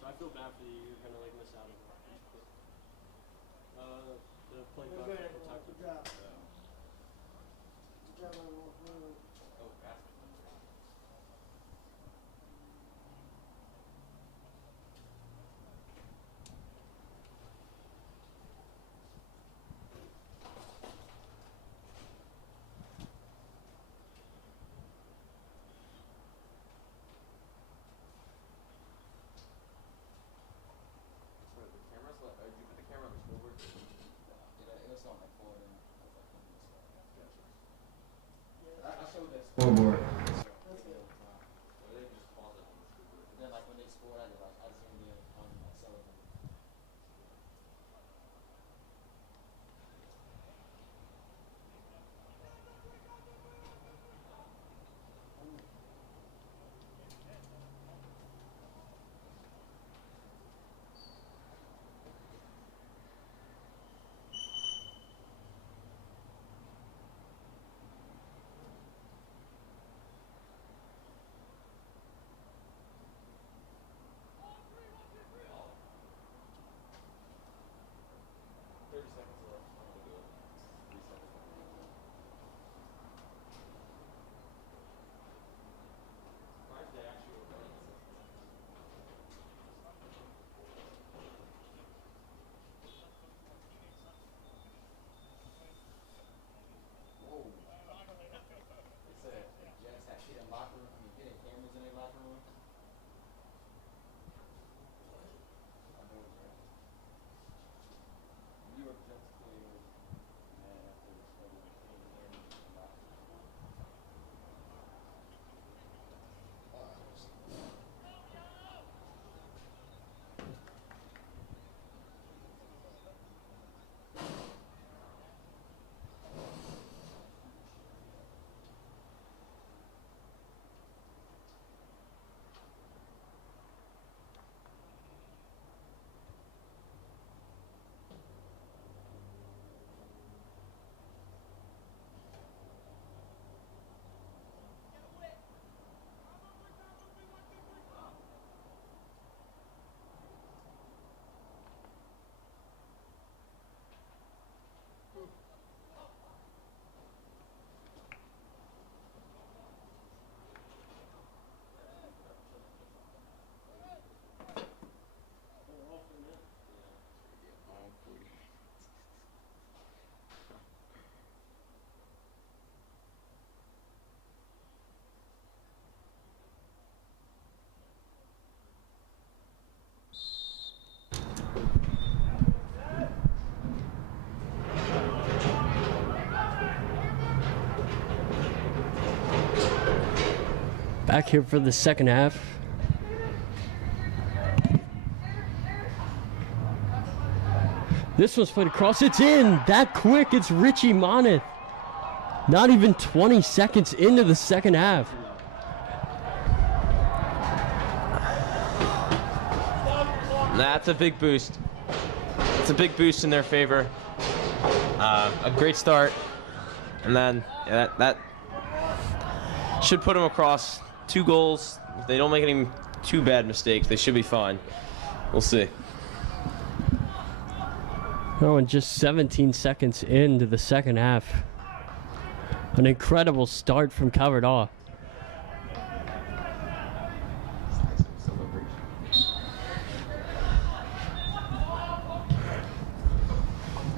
So I feel bad for you. You're gonna like miss out on that. The play Good, clock good, for Tucker. good job. Good job, everyone. Oh, basketball. Scoreboard. Then like when they scored, I zoomed in on Sullivan. Back here for the second half. This one's played across. It's in that quick. It's Richie Moneth. Not even 20 seconds into the second half. That's a big boost. It's a big boost in their favor. A great start, and then that should put them across 2 goals. If they don't make any too bad mistakes, they should be fine. We'll see. Oh, and just 17 seconds into the second half. An incredible start from Calvert Hall.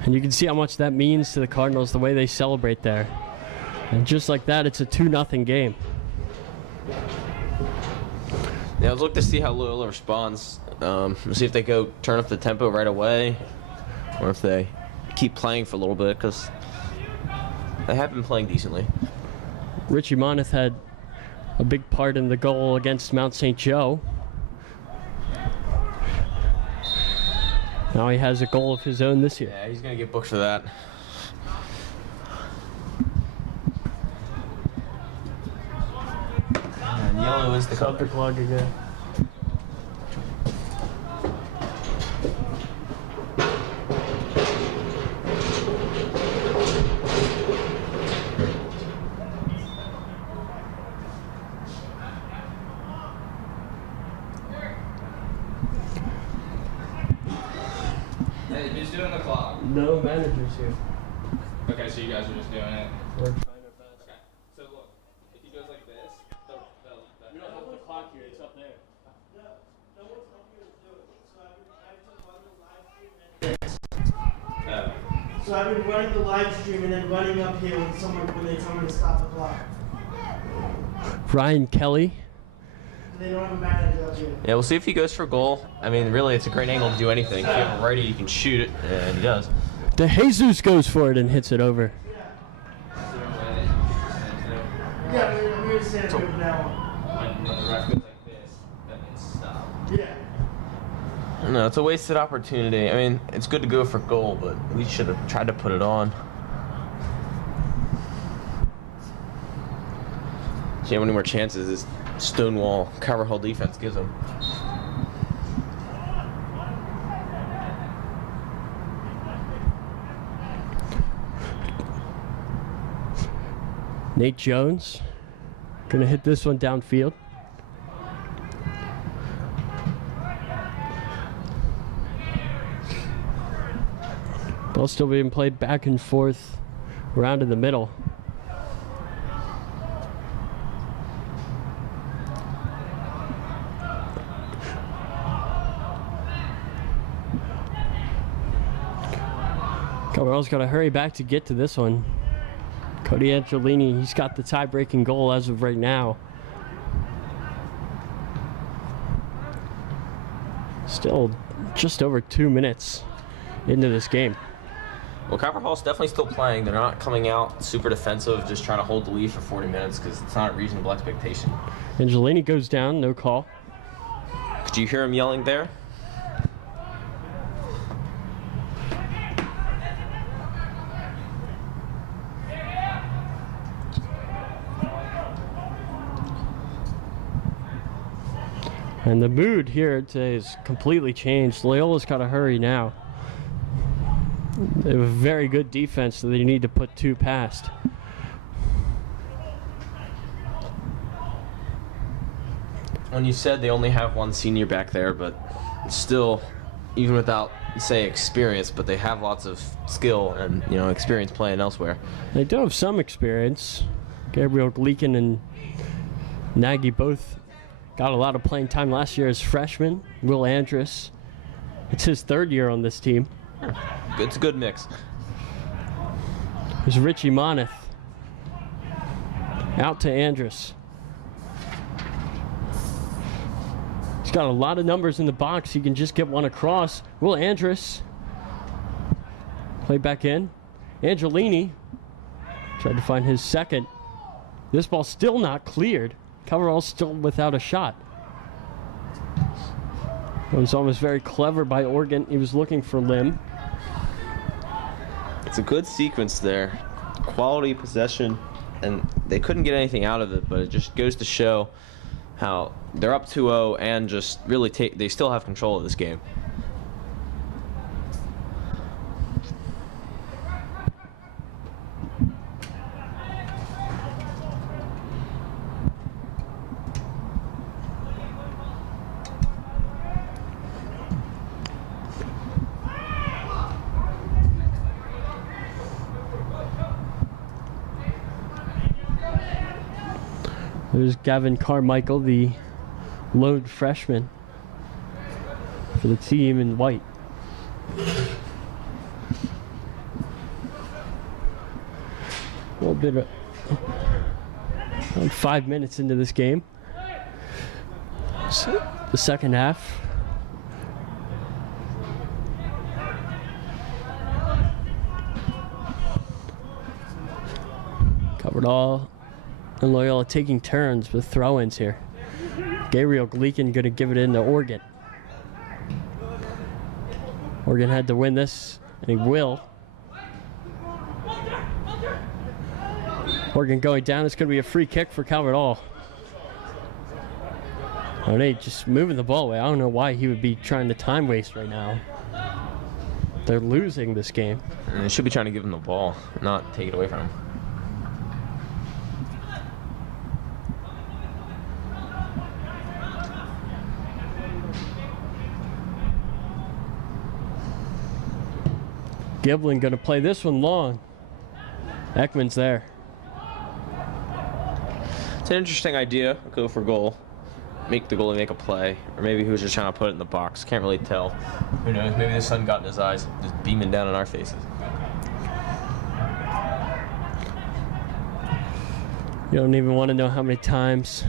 And you can see how much that means to the Cardinals, the way they celebrate there. And just like that, it's a 2-0 game. Yeah, let's look to see how Loyola responds. We'll see if they go turn up the tempo right away, or if they keep playing for a little bit, because they have been playing decently. Richie Moneth had a big part in the goal against Mount St. Joe. Now he has a goal of his own this year. Yeah, he's going to get booked for that. And yellow is the color. Clog again. Hey, who's doing the clock? No managers here. Okay, so you guys are just doing it. We're trying our best. Okay. So look, if he goes like this, We don't have the clock here, it's up there. No one's helping us do it. So I've been running the live stream and then running up here when they tell me to stop the clock. Ryan Kelly. And they don't have a manager up here. Yeah, we'll see if he goes for a goal. I mean, really, it's a great angle to do anything. If you have a righty, you can shoot it, and he does. De Jesus goes for it and hits it over. Yeah, we're gonna stand So- from now When the ref goes like this, that means stop. on. Yeah. No, it's a wasted opportunity. I mean, it's good to go for goal, but we should have tried to put it on. See how many more chances this Stonewall Calvert Hall defense gives them. Nate Jones gonna hit this one downfield. Ball still being played back and forth around in the middle. Calvert's got to hurry back to get to this one. Cody Angelini, he's got the tie-breaking goal as of right now. Still just over 2 minutes into this game. Well, Calvert Hall's definitely still playing. They're not coming out super defensive, just trying to hold the lead for 40 minutes because it's not a reasonable expectation. Angelini goes down, no call. Could you hear him yelling there? And the mood here today is completely changed. Loyola's got to hurry now. They have a very good defense that they need to put two past. When you said they only have one senior back there, but still, even without, say, experience, but they have lots of skill and, you know, experience playing elsewhere. They do have some experience. Gabriel Gleekin and Nagy both got a lot of playing time last year as freshmen. Will Andrus, it's his third year on this team. It's a good mix. There's Richie Moneth. Out to Andrus. He's got a lot of numbers in the box. He can just get one across. Will Andrus play back in. Angelini tried to find his second. This ball still not cleared. Coverall's still without a shot. It was almost very clever by Oregon. He was looking for Lim. It's a good sequence there. Quality possession, and they couldn't get anything out of it, but it just goes to show how they're up 2-0 and just really they still have control of this game. There's Gavin Carmichael, the lone freshman for the team in white. A little bit of around 5 minutes into this game. So the second half. Covered all. And Loyola taking turns with throw-ins here. Gabriel Gleekin going to give it in to Oregon. Oregon had to win this, and he will. Oregon going down. It's going to be a free kick for Calvert Hall. Oh, Nate just moving the ball away. I don't know why he would be trying to time waste right now. They're losing this game. And they should be trying to give him the ball, not take it away from him. Giblin going to play this one long. Ekman's there. It's an interesting idea. Go for goal. Make the goalie make a play. Or maybe he was just trying to put it in the box. Can't really tell. Who knows? Maybe the sun got in his eyes, just beaming down on our faces. You don't even want to know how many times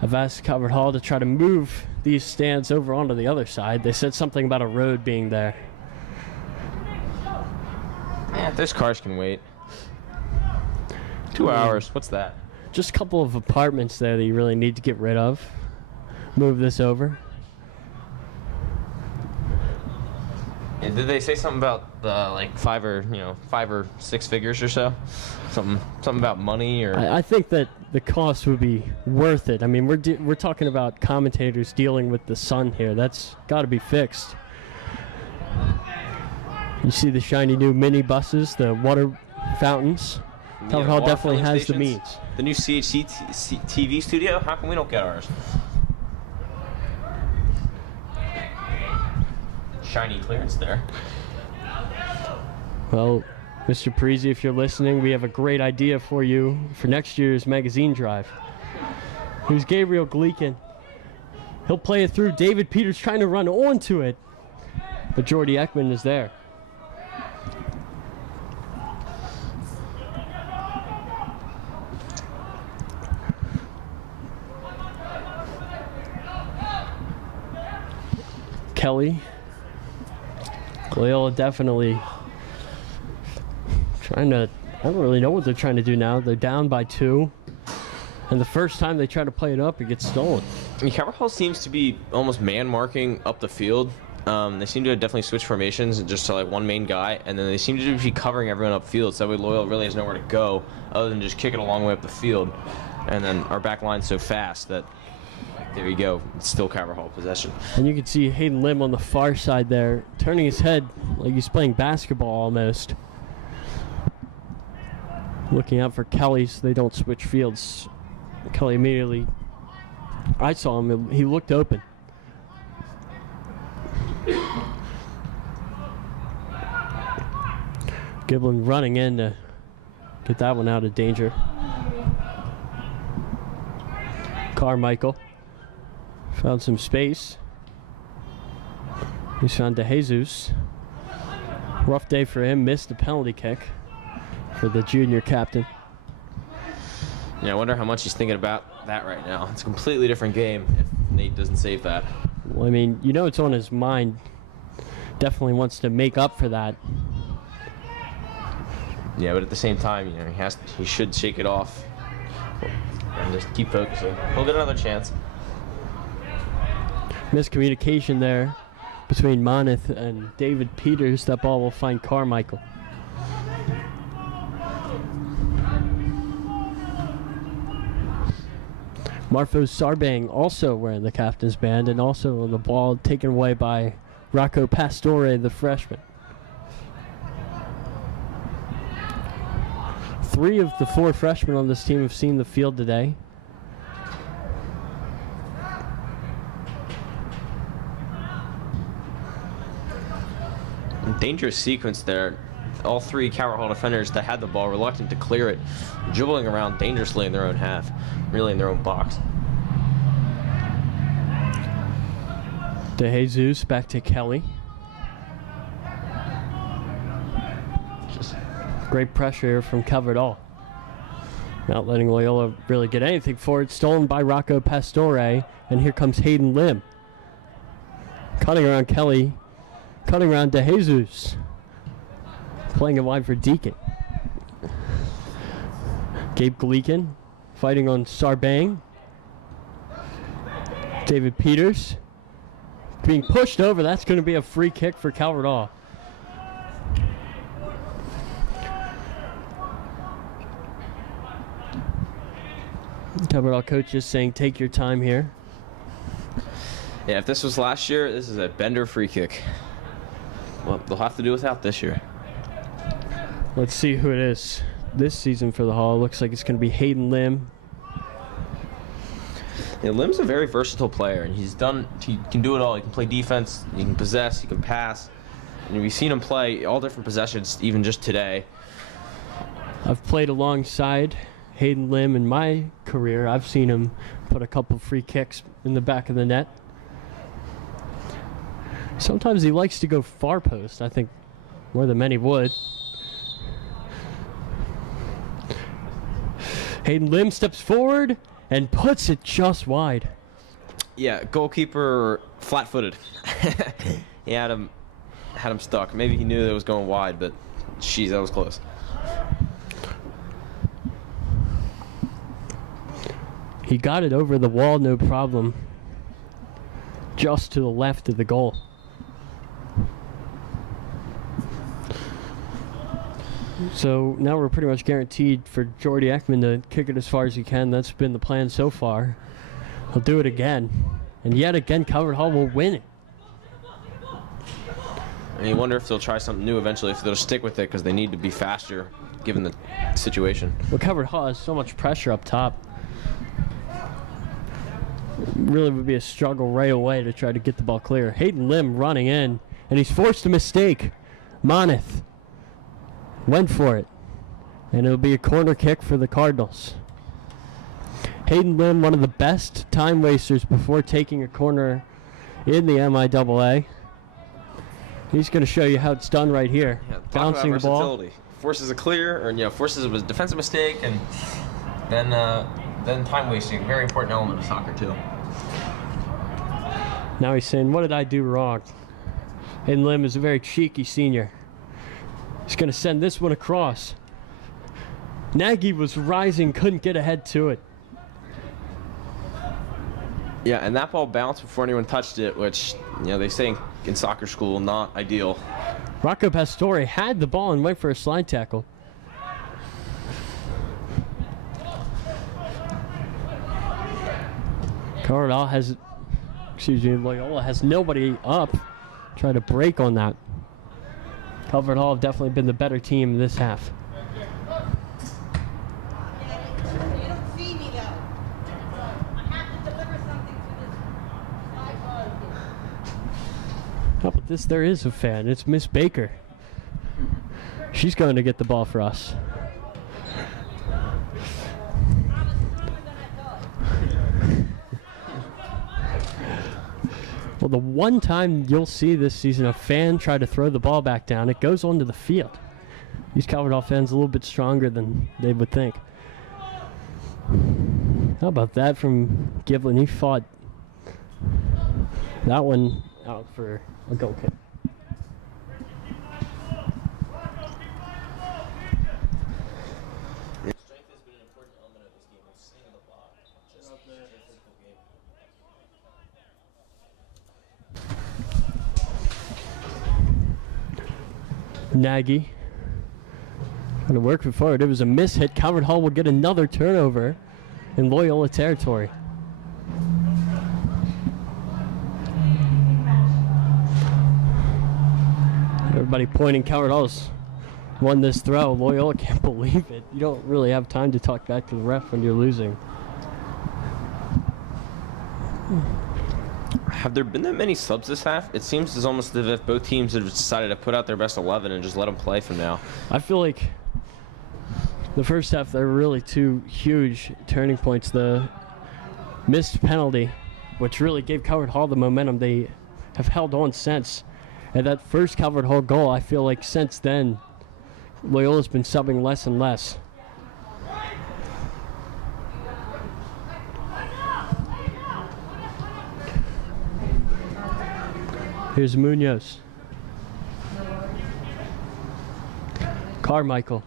I've asked Calvert Hall to try to move these stands over onto the other side. They said something about a road being there. Yeah, those cars can wait. 2 hours. What's that? just a couple of apartments there that you really need to get rid of. Move this over. Yeah, did they say something about like 5 or 6 figures or so? Something about money or? I think that the cost would be worth it. I mean, we're talking about commentators dealing with the sun here. That's got to be fixed. You see the shiny new mini buses, the water fountains. Calvert Hall definitely has the means. The new CHC TV studio. How come we don't get ours? Shiny clearance there. Well, Mr. Parisi, if you're listening, we have a great idea for you for next year's magazine drive. Here's Gabriel Gleekin. He'll play it through. David Peters trying to run onto it, but Jordy Ekman is there. Kelly. Loyola definitely trying to, I don't really know what they're trying to do now. They're down by 2. And the first time they try to play it up, it gets stolen. I mean, Calvert Hall seems to be almost man marking up the field. They seem to have definitely switched formations just to like one main guy, and then they seem to be covering everyone upfield. So that way Loyola really has nowhere to go other than just kick it a long way up the field. And then our back line's so fast that there you go. It's still Calvert Hall possession. And you can see Hayden Lim on the far side there, turning his head like he's playing basketball almost. Looking out for Kelly so they don't switch fields. Kelly immediately, I saw him, he looked open. Giblin running in to get that one out of danger. Carmichael found some space. He's found DeJesus. Rough day for him, missed the penalty kick for the junior captain. Yeah, I wonder how much he's thinking about that right now. It's a completely different game if Nate doesn't save that. Well, I mean, you know it's on his mind. Definitely wants to make up for that. Yeah, but at the same time, you know, he should shake it off and just keep focusing. He'll get another chance. Miscommunication there between Moneth and David Peters. That ball will find Carmichael. Marfo Sarbang also wearing the captain's band, and also on the ball taken away by Rocco Pastore, the freshman. 3 of the 4 freshmen on this team have seen the field today. Dangerous sequence there. All 3 Calvert Hall defenders that had the ball reluctant to clear it, dribbling around dangerously in their own half, really in their own box. DeJesus back to Kelly. Just great pressure here from Calvert Hall. Not letting Loyola really get anything for it. Stolen by Rocco Pastore, and here comes Hayden Lim. Cutting around Kelly, cutting around DeJesus. Playing it wide for Deacon. Gabe Gleekin fighting on Sarbang. David Peters being pushed over. That's going to be a free kick for Calvert Hall. Calvert Hall coach is saying take your time here. Yeah, if this was last year, this is a bender free kick. Well, they'll have to do without this year. Let's see who it is this season for the Hall. Looks like it's going to be Hayden Lim. Yeah, Lim's a very versatile player, and he can do it all. He can play defense, he can possess, he can pass. And we've seen him play all different possessions, even just today. I've played alongside Hayden Lim in my career. I've seen him put a couple free kicks in the back of the net. Sometimes he likes to go far post, I think more than many would. Hayden Lim steps forward and puts it just wide. Yeah, goalkeeper flat-footed. He had him stuck. Maybe he knew that it was going wide, but jeez, that was close. He got it over the wall, no problem. Just to the left of the goal. So now we're pretty much guaranteed for Jordy Ekman to kick it as far as he can. That's been the plan so far. He'll do it again. And yet again, Calvert Hall will win it. And you wonder if they'll try something new eventually, if they'll stick with it, because they need to be faster given the situation. Well, Calvert Hall has so much pressure up top. It really would be a struggle right away to try to get the ball clear. Hayden Lim running in, and he's forced a mistake. Moneth went for it, and it'll be a corner kick for the Cardinals. Hayden Lim, one of the best time wasters before taking a corner in the MIAA. He's going to show you how it's done right here. Yeah, bouncing the ball. versatility. Forces a clear, or forces a defensive mistake, and then time wasting. Very important element of soccer too. Now he's saying, what did I do wrong? Hayden Lim is a very cheeky senior. He's going to send this one across. Nagy was rising, couldn't get ahead to it. Yeah, and that ball bounced before anyone touched it, which, they say in soccer school, not ideal. Rocco Pastore had the ball and went for a slide tackle. Loyola has nobody up. Try to break on that. Calvert Hall have definitely been the better team in this half. You don't see me though. I have to deliver something to this iPod. How about this? There is a fan. It's Miss Baker. She's going to get the ball for us. Well, the one time you'll see this season a fan try to throw the ball back down, it goes onto the field. These Calvert Hall fans are a little bit stronger than they would think. How about that from Giblin? He fought that one out for a goal kick. Strength has been an important element of this game. We've seen it a lot. Just a physical game. Nagy. Going to work it forward. It was a miss hit. Calvert Hall will get another turnover in Loyola territory. Everybody pointing. Calvert Hall's won this throw. Loyola can't believe it. You don't really have time to talk back to the ref when you're losing. Have there been that many subs this half? It seems as almost as if both teams have decided to put out their best 11 and just let them play from now. I feel like the first half, there were really two huge turning points. The missed penalty, which really gave Calvert Hall the momentum they have held on since. And that first Calvert Hall goal, I feel like since then, Loyola's been subbing less and less. Here's Munoz. Carmichael.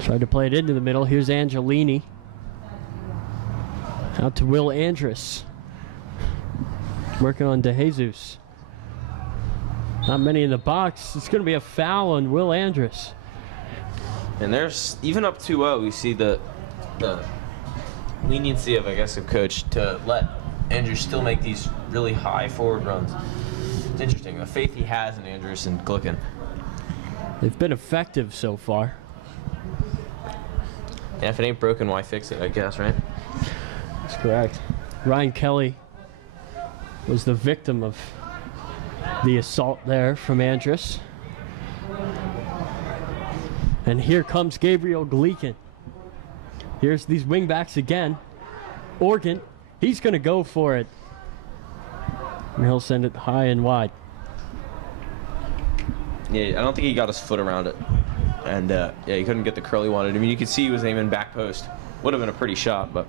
Tried to play it into the middle. Here's Angelini. Out to Will Andrus. Working on De Jesus. Not many in the box. It's going to be a foul on Will Andrus. And there's, even up 2-0, we see the leniency of, a coach to let Andrews still make these really high forward runs. It's interesting, the faith he has in Andrews and Glicken. They've been effective so far. Yeah, if it ain't broken, why fix it, I guess, right? That's correct. Ryan Kelly was the victim of the assault there from Andrus. And here comes Gabriel Gleekin. Here's these wingbacks again. Organ, he's going to go for it. And he'll send it high and wide. Yeah, I don't think he got his foot around it. And, he couldn't get the curl he wanted. I mean, you could see he was aiming back post. Would have been a pretty shot, but...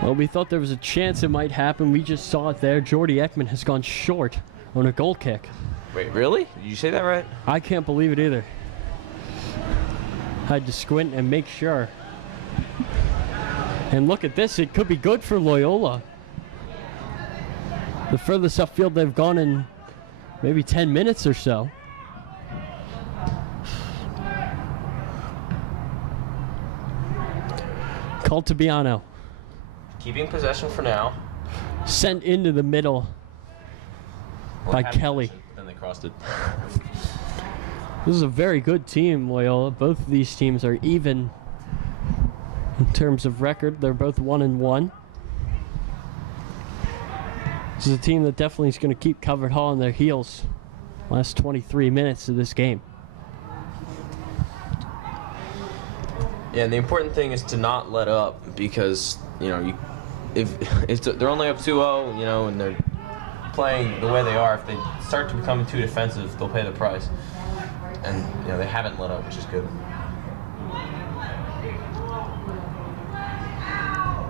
Well, we thought there was a chance it might happen. We just saw it there. Jordy Ekman has gone short on a goal kick. Wait, really? Did you say that right? I can't believe it either. Had to squint and make sure. And look at this, it could be good for Loyola. The furthest upfield they've gone in maybe 10 minutes or so. Caltabiano. Keeping possession for now. Sent into the middle by Kelly. Then they crossed it. This is a very good team, Loyola. Both of these teams are even in terms of record. They're both 1-1. This is a team that definitely is going to keep Calvert Hall on their heels last 23 minutes of this game. Yeah, and the important thing is to not let up because, if they're only up 2-0, and they're playing the way they are, if they start to become too defensive, they'll pay the price. And, they haven't let up, which is good.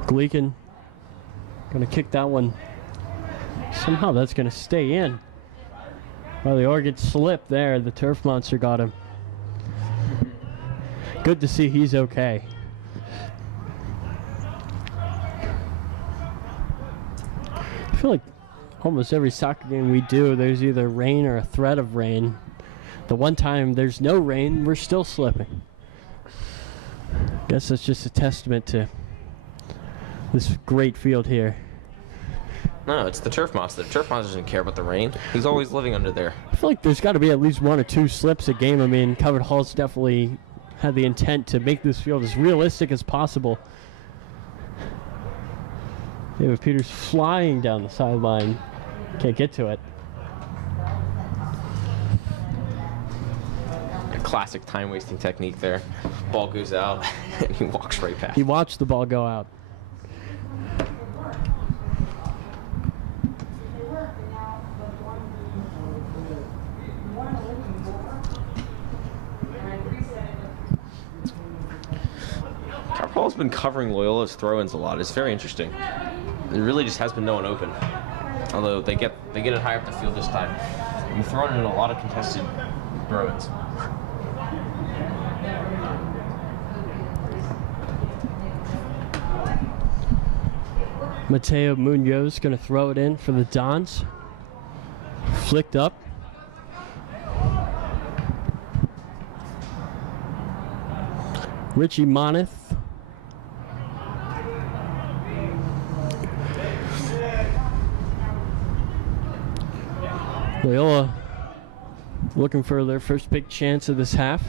Gleekin going to kick that one. Somehow that's going to stay in. Well, the Oregon slipped there. The turf monster got him. Good to see he's okay. I feel like almost every soccer game we do, there's either rain or a threat of rain. The one time there's no rain, we're still slipping. Guess that's just a testament to this great field here. No, it's the turf monster. The turf monster doesn't care about the rain. He's always living under there. I feel like there's got to be at least 1 or 2 slips a game. I mean, Calvert Hall's definitely had the intent to make this field as realistic as possible. David Peters flying down the sideline. Can't get to it. A classic time-wasting technique there. Ball goes out, and he walks right past. He watched the ball go out. Paul's been covering Loyola's throw-ins a lot. It's very interesting. There really just has been no one open. Although they get it high up the field this time. We've thrown in a lot of contested throw-ins. Mateo Munoz going to throw it in for the Dons. Flicked up. Richie Moneth. Loyola looking for their first big chance of this half.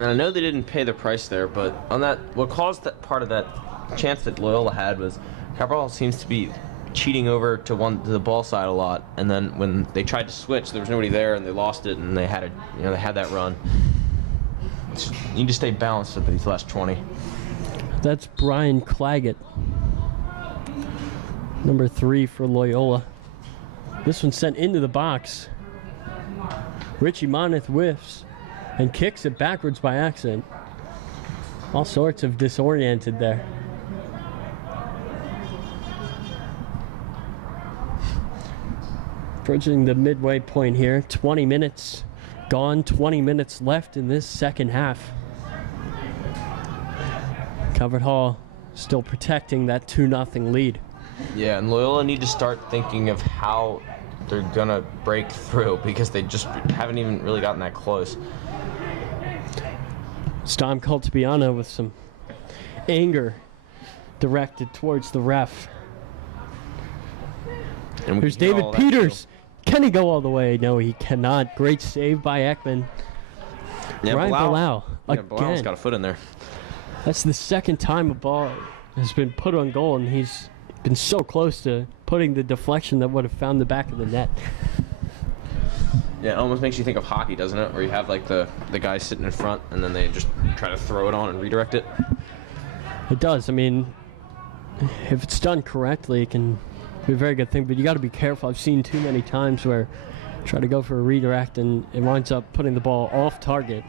And I know they didn't pay the price there, but on that, what caused that part of that chance that Loyola had was Cabral seems to be cheating over to the ball side a lot, and then when they tried to switch, there was nobody there, and they lost it, and they had they had that run. You need to stay balanced at these last 20. That's Brian Claggett, number 3 for Loyola. This one sent into the box. Richie Moneth whiffs and kicks it backwards by accident. All sorts of disoriented there. Approaching the midway point here. 20 minutes gone, 20 minutes left in this second half. Calvert Hall still protecting that 2-0 lead. Yeah, and Loyola need to start thinking of how they're going to break through because they just haven't even really gotten that close. Stom Caltabiano with some anger directed towards the ref. And There's David Peters. Can he go all the way? No, he cannot. Great save by Ekman. Yeah, Ryan Bilal again. Bilal's got a foot in there. That's the second time a ball has been put on goal, and he's been so close to putting the deflection that would have found the back of the net. Yeah, it almost makes you think of hockey, doesn't it? Where you have like the guy sitting in front, and then they just try to throw it on and redirect it. It does. I mean, if it's done correctly, it can be a very good thing, but you got to be careful. I've seen too many times where you try to go for a redirect, and it winds up putting the ball off target.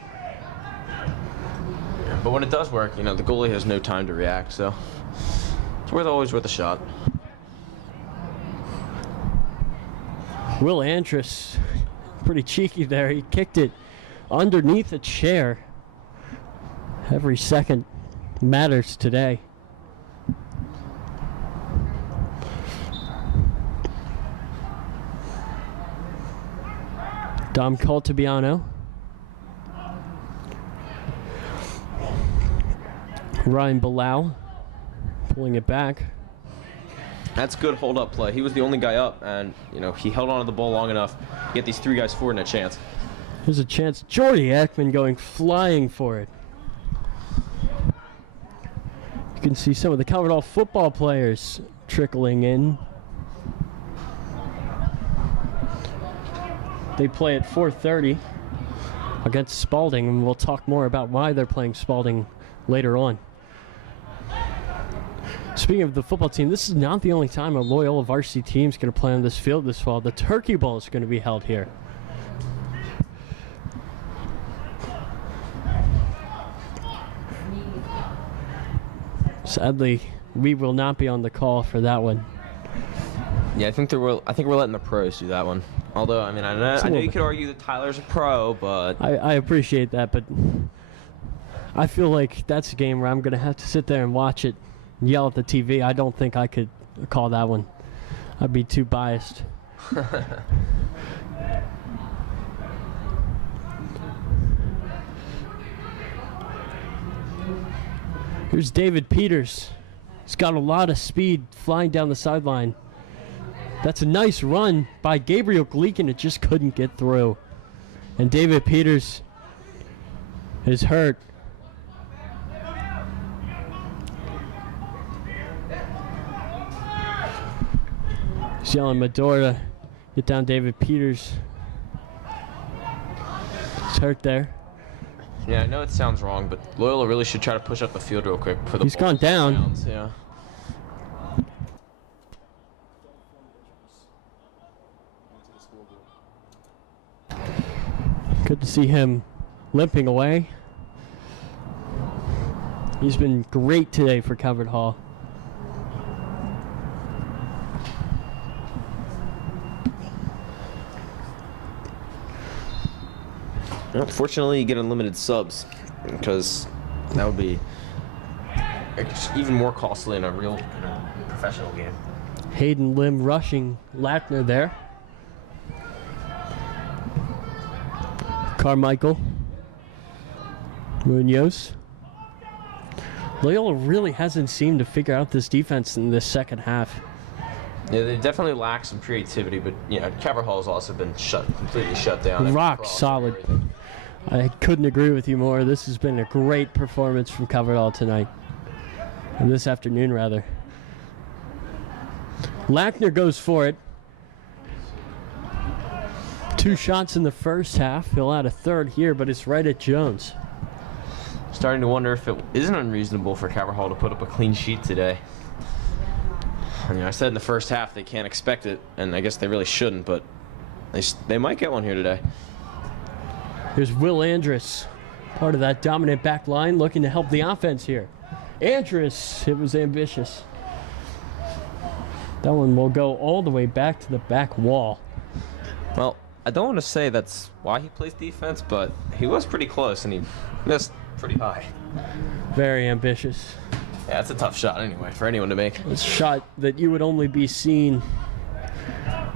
But when it does work, the goalie has no time to react, so it's always worth a shot. Will Andrus, pretty cheeky there. He kicked it underneath a chair. Every second matters today. Dom Caltabiano. Ryan Bilal pulling it back. That's good hold-up play. He was the only guy up, and he held on to the ball long enough to get these 3 guys forward in a chance. There's a chance. Jordy Ekman going flying for it. You can see some of the Calvert Hall football players trickling in. They play at 4:30 against Spalding, and we'll talk more about why they're playing Spalding later on. Speaking of the football team, this is not the only time a Loyola varsity team is going to play on this field this fall. The Turkey Bowl is going to be held here. Sadly, we will not be on the call for that one. Yeah, I think we're letting the pros do that one. Although, I know you could argue that Tyler's a pro, but I appreciate that, but I feel like that's a game where I'm going to have to sit there and watch it and yell at the TV. I don't think I could call that one. I'd be too biased. Here's David Peters. He's got a lot of speed flying down the sideline. That's a nice run by Gabriel Gleekin. It just couldn't get through. And David Peters is hurt. He's yelling Medora. Get down David Peters. He's hurt there. yeah, I know it sounds wrong, but Loyola really should try to push up the field real quick for the He's ball gone down. bounce, yeah. Good to see him limping away. He's been great today for Calvert Hall. Fortunately, you get unlimited subs, because that would be even more costly in a real professional game. Hayden Lim rushing Lackner there. Carmichael. Munoz. Loyola really hasn't seemed to figure out this defense in this second half. Yeah, they definitely lack some creativity, but Calvert Hall has also been completely shut down. Rock solid. I couldn't agree with you more. This has been a great performance from Calvert Hall tonight. Or this afternoon, rather. Lackner goes for it. 2 shots in the first half. He'll add a third here, but it's right at Jones. Starting to wonder if it isn't unreasonable for Calvert Hall to put up a clean sheet today. I said in the first half they can't expect it, and I guess they really shouldn't, but they might get one here today. Here's Will Andrus, part of that dominant back line, looking to help the offense here. Andrus, it was ambitious. That one will go all the way back to the back wall. Well, I don't want to say that's why he plays defense, but he was pretty close, and he missed pretty high. Very ambitious. Yeah, that's a tough shot anyway for anyone to make. It's a shot that you would only be seen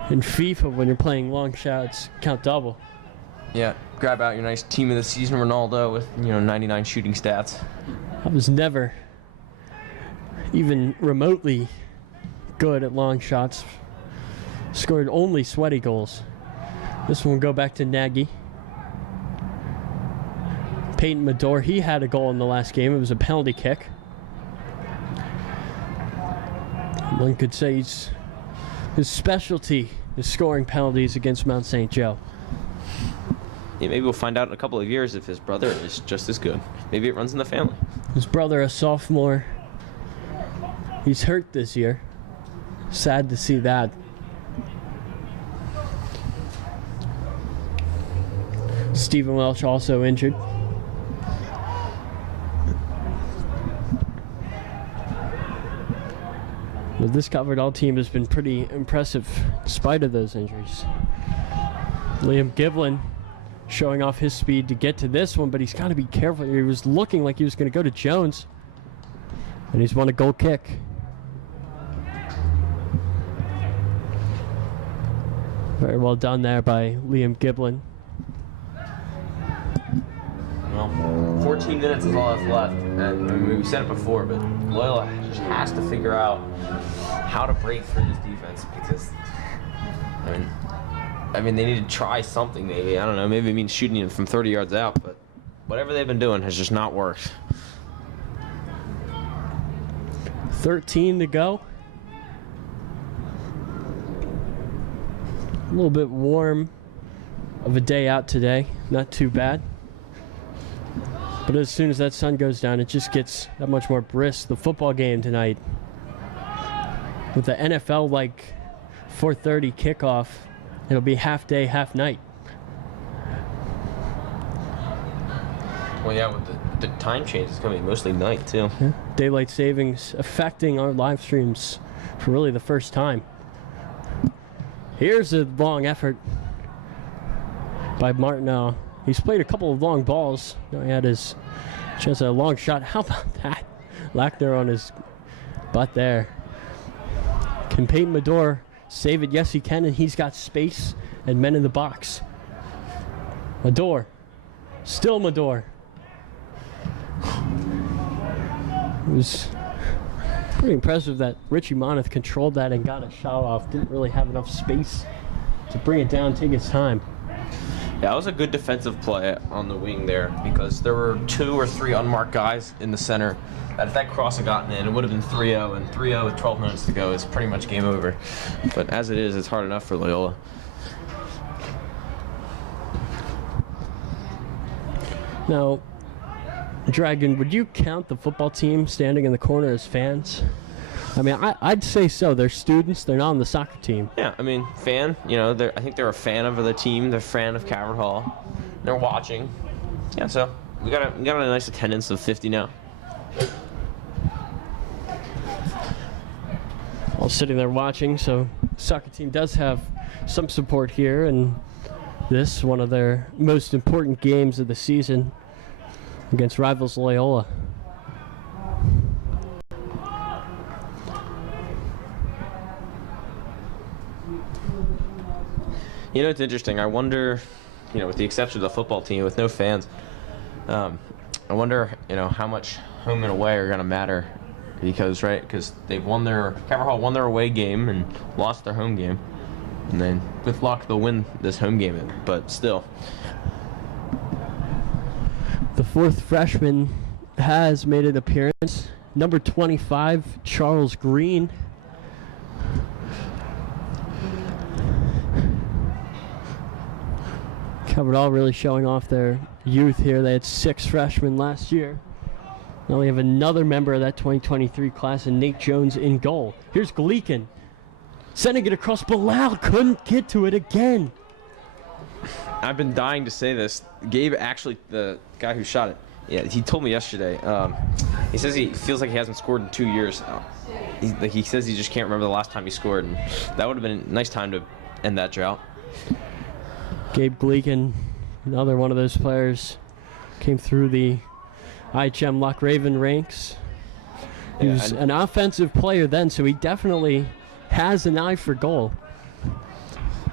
in FIFA when you're playing long shots, count double. Yeah, grab out your nice team of the season Ronaldo with 99 shooting stats. I was never even remotely good at long shots. Scored only sweaty goals. This one will go back to Nagy. Peyton Medor, he had a goal in the last game. It was a penalty kick. One could say his specialty is scoring penalties against Mount St. Joe. Yeah, maybe we'll find out in a couple of years if his brother is just as good. Maybe it runs in the family. His brother, a sophomore. He's hurt this year. Sad to see that. Stephen Welch also injured. But this Calvert Hall team has been pretty impressive in spite of those injuries. Liam Givlin showing off his speed to get to this one, but he's got to be careful. He was looking like he was going to go to Jones. And he's won a goal kick. Very well done there by Liam Giblin. Well, 14 minutes is all that's left. And I mean, we said it before, but Loyola just has to figure out how to break through this defense because, I mean, they need to try something maybe. I don't know. Maybe it means shooting it from 30 yards out, but whatever they've been doing has just not worked. 13 to go. A little bit warm of a day out today. Not too bad. But as soon as that sun goes down, it just gets that much more brisk. The football game tonight with the NFL like 4:30 kickoff, it'll be half day, half night. Well, yeah, with the time change, it's going to be mostly night, too. Yeah. Daylight savings affecting our live streams for really the first time. Here's a long effort by Martineau. He's played a couple of long balls. Now he had his chance at a long shot. How about that? Lackner on his butt there. Can Peyton Medore save it? Yes, he can, and he's got space and men in the box. Medore. Still Medore. It was pretty impressive that Richie Moneth controlled that and got a shot off. Didn't really have enough space to bring it down, take his time. Yeah, that was a good defensive play on the wing there because there were 2 or 3 unmarked guys in the center. That if that cross had gotten in, it would have been 3-0, and 3-0 with 12 minutes to go is pretty much game over. But as it is, it's hard enough for Loyola. Now, Dragon, would you count the football team standing in the corner as fans? I mean, I'd say so. They're students. They're not on the soccer team. Yeah, I mean, fan. You know, I think they're a fan of the team. They're a fan of Calvert Hall. They're watching. Yeah, so we got a nice attendance of 50 now. All sitting there watching, so soccer team does have some support here, and this one of their most important games of the season against rivals Loyola. You know, it's interesting. I wonder, you know, with the exception of the football team, with no fans, I wonder, you know, how much home and away are going to matter. Because they've won Calvert Hall won their away game and lost their home game. And then, with luck, they'll win this home game. But still. The fourth freshman has made an appearance. Number 25, Charles Green. Calvert Hall really showing off their youth here. They had 6 freshmen last year. Now we have another member of that 2023 class, and Nate Jones in goal. Here's Gleekin. Sending it across. Bilal couldn't get to it again. I've been dying to say this. Gabe, actually, the guy who shot it, yeah, he told me yesterday. He says he feels like he hasn't scored in 2 years. He says he just can't remember the last time he scored, and that would have been a nice time to end that drought. Gabe Gleekin, another one of those players, came through the IHM Loch Raven ranks. He was an offensive player then, so he definitely has an eye for goal.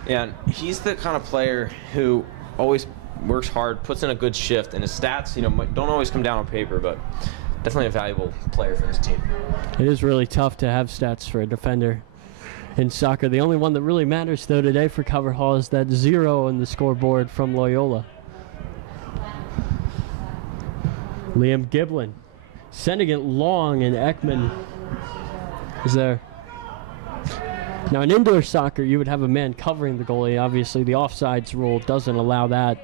Yeah, and he's the kind of player who always works hard, puts in a good shift, and his stats, you know, don't always come down on paper, but definitely a valuable player for this team. It is really tough to have stats for a defender in soccer. The only one that really matters, though, today for Calvert Hall is that 0 on the scoreboard from Loyola. Liam Giblin sending it long, and Ekman is there. Now, in indoor soccer, you would have a man covering the goalie. Obviously, the offsides rule doesn't allow that.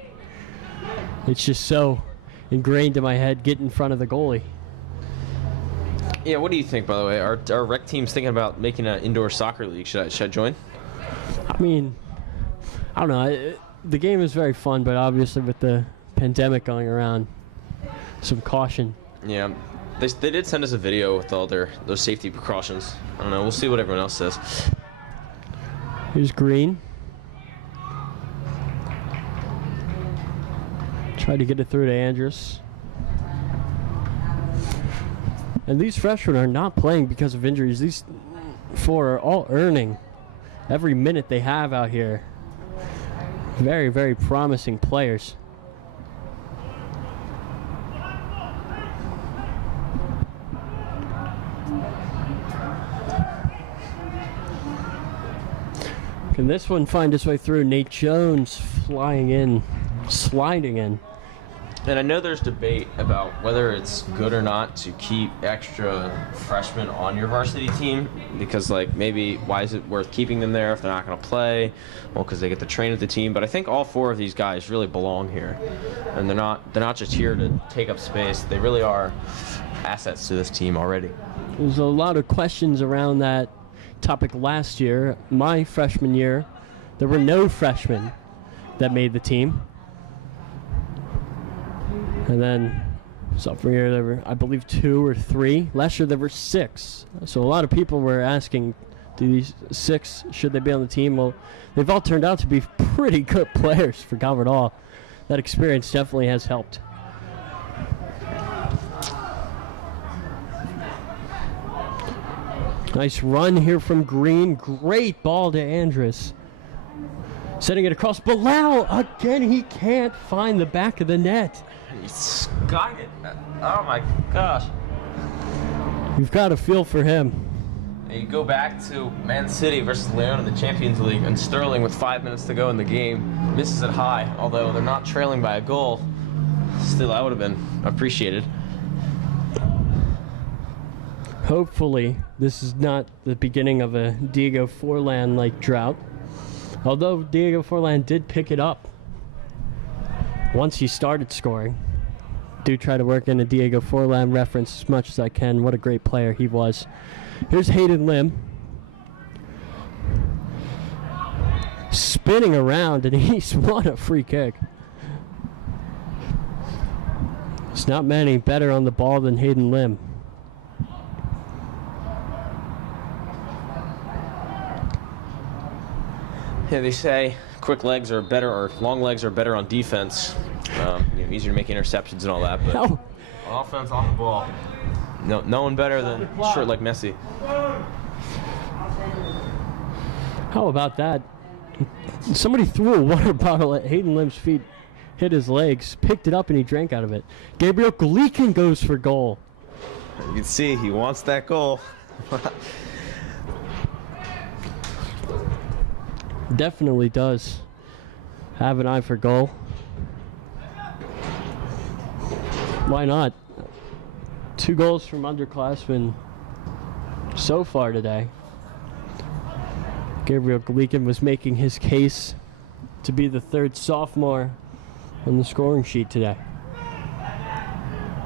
It's just so ingrained in my head, get in front of the goalie. Yeah, what do you think, by the way? Our rec team's thinking about making an indoor soccer league. Should I join? I mean, I don't know. The game is very fun, but obviously with the pandemic going around, some caution. Yeah, they did send us a video with all those safety precautions. I don't know. We'll see what everyone else says. Here's Green. Tried to get it through to Andrus. And these freshmen are not playing because of injuries. These four are all earning every minute they have out here. Very, very promising players. Can this one find its way through? Nate Jones flying in, sliding in. And I know there's debate about whether it's good or not to keep extra freshmen on your varsity team, because like maybe why is it worth keeping them there if they're not going to play? Well, because they get to train with the team. But I think all four of these guys really belong here, and they're not just here to take up space. They really are assets to this team already. There's a lot of questions around that topic last year. My freshman year, there were no freshmen that made the team. And then sophomore year, there were, I believe, 2 or 3. Last year, there were 6. So a lot of people were asking, do these 6, should they be on the team? Well, they've all turned out to be pretty good players for Calvert Hall. That experience definitely has helped. Nice run here from Green. Great ball to Andrus. Setting it across. Bilal, again, he can't find the back of the net. He's got it. Oh my gosh. You've got a feel for him. You go back to Man City versus Loyola in the Champions League, and Sterling, with 5 minutes to go in the game, misses it high. Although they're not trailing by a goal, still that would have been appreciated. Hopefully, this is not the beginning of a Diego Forlan-like drought. Although Diego Forlan did pick it up once he started scoring. Do try to work in a Diego Forlan reference as much as I can. What a great player he was. Here's Hayden Lim. Spinning around, and he's won a free kick. There's not many better on the ball than Hayden Lim. Yeah, they say quick legs are better, or long legs are better on defense. Easier to make interceptions and all that, but on offense, off the ball, no one better than short like Messi. How about that? Somebody threw a water bottle at Hayden Lim's feet, hit his legs, picked it up, and he drank out of it. Gabriel Gleekin goes for goal. You can see he wants that goal. Definitely does have an eye for goal. Why not? 2 goals from underclassmen so far today. Gabriel Gleekin was making his case to be the 3rd sophomore on the scoring sheet today.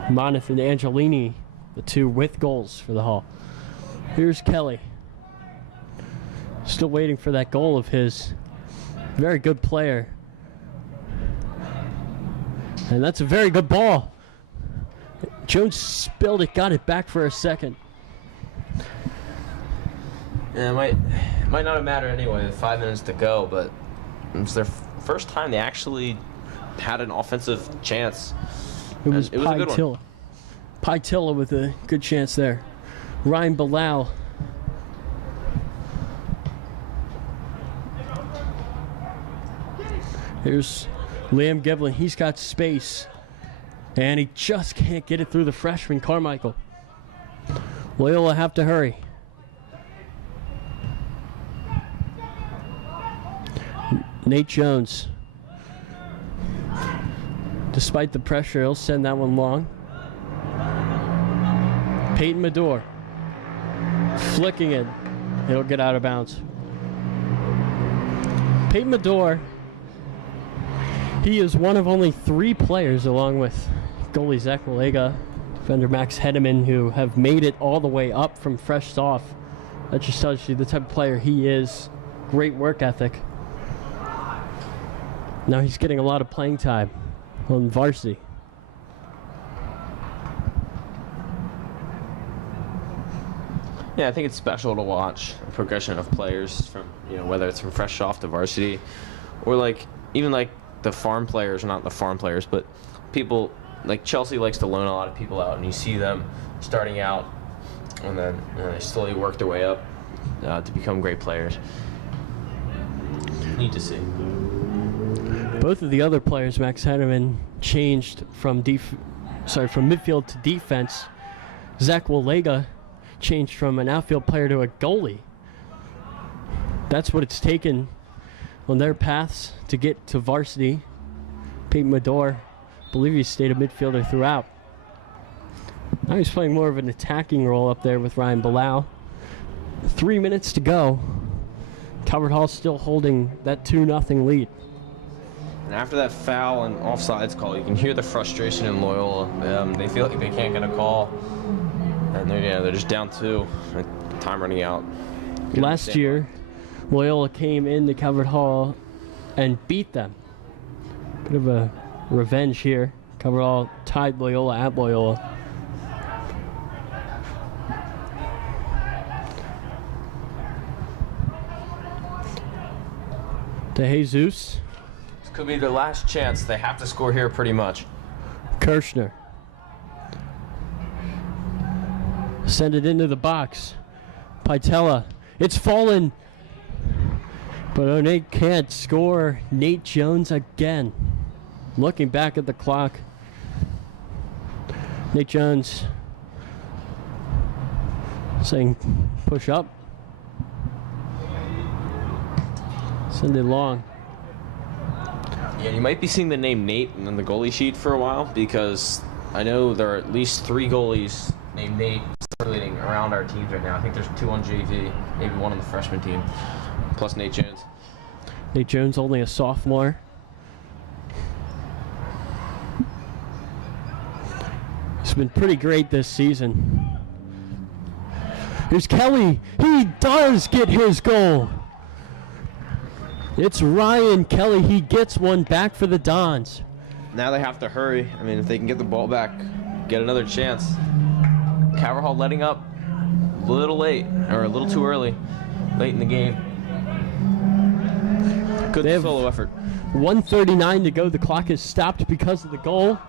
Moneth and Angelini, the 2 with goals for the Hall. Here's Kelly. Still waiting for that goal of his. Very good player. And that's a very good ball. Jones spilled it, got it back for a second. Yeah, it might not have mattered anyway with 5 minutes to go, but it was their first time they actually had an offensive chance. It was a good one. Pytilla with a good chance there. Ryan Bilal. Here's Liam Giblin. He's got space. And he just can't get it through the freshman, Carmichael. Loyola have to hurry. Nate Jones. Despite the pressure, he'll send that one long. Peyton Medore. Flicking it. It'll get out of bounds. Peyton Medore. He is one of only 3 players, along with goalie Zach Malega, defender Max Hedeman, who have made it all the way up from fresh off. That just tells you the type of player he is. Great work ethic. Now he's getting a lot of playing time on varsity. Yeah, I think it's special to watch a progression of players from, whether it's from fresh off to varsity, or even the farm players, not the farm players, but people like Chelsea likes to loan a lot of people out, and you see them starting out, and then they slowly work their way up to become great players. Neat to see. Both of the other players, Max Henneman, changed from midfield to defense. Zach Walega changed from an outfield player to a goalie. That's what it's taken on their paths to get to varsity. Peyton Medore, I believe he stayed a midfielder throughout. Now he's playing more of an attacking role up there with Ryan Bilal. 3 minutes to go. Calvert Hall still holding that 2-0 lead. And after that foul and offsides call, you can hear the frustration in Loyola. They feel like they can't get a call, and they're just down 2. Time running out. Last year, Loyola came into Calvert Hall and beat them. Bit of a revenge here. Calvert Hall tied Loyola at Loyola. De Jesus. This could be their last chance. They have to score here pretty much. Kirshner. Send it into the box. Pitella. It's fallen. But O'Neill can't score. Nate Jones again. Looking back at the clock. Nate Jones saying push up. Send it long. Yeah, you might be seeing the name Nate in the goalie sheet for a while, because I know there are at least 3 goalies named Nate circulating around our teams right now. I think there's 2 on JV, maybe 1 on the freshman team, plus Nate Jones. Nate Jones, only a sophomore. He's been pretty great this season. Here's Kelly. He does get his goal. It's Ryan Kelly. He gets one back for the Dons. Now they have to hurry. I mean, if they can get the ball back, get another chance. Calvert Hall letting up a little late, or a little too early, late in the game. Good solo effort. 1:39 to go. The clock is stopped because of the goal.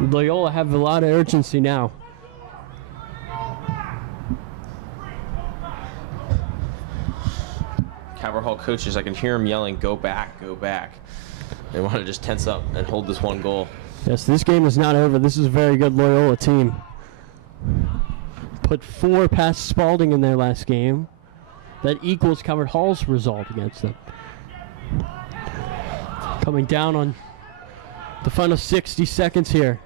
Loyola have a lot of urgency now. Calvert Hall coaches, I can hear them yelling, "Go back, go back." They want to just tense up and hold this one goal. Yes, this game is not over. This is a very good Loyola team. Put 4 past Spalding in their last game. That equals Calvert Hall's result against them. Coming down on the final 60 seconds here.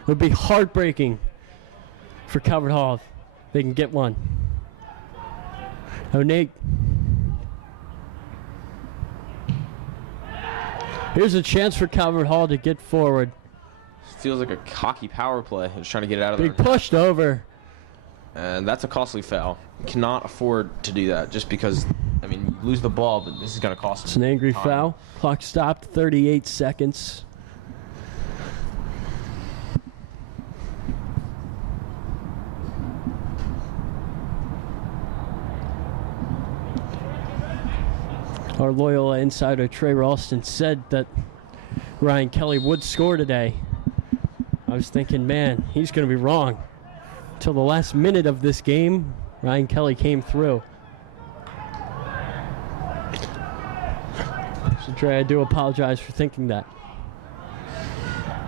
It would be heartbreaking for Calvert Hall if they can get one. Oh, Nate. Here's a chance for Calvert Hall to get forward. Feels like a hockey power play. Just trying to get it out of there. Big pushed over. And that's a costly foul. You cannot afford to do that just because, I mean, you lose the ball, but this is going to cost them. It's an angry time. foul. Clock stopped, 38 seconds. Our Loyola insider Trey Ralston said that Ryan Kelly would score today. I was thinking, man, he's going to be wrong. Until the last minute of this game, Ryan Kelly came through. So Trey, I do apologize for thinking that.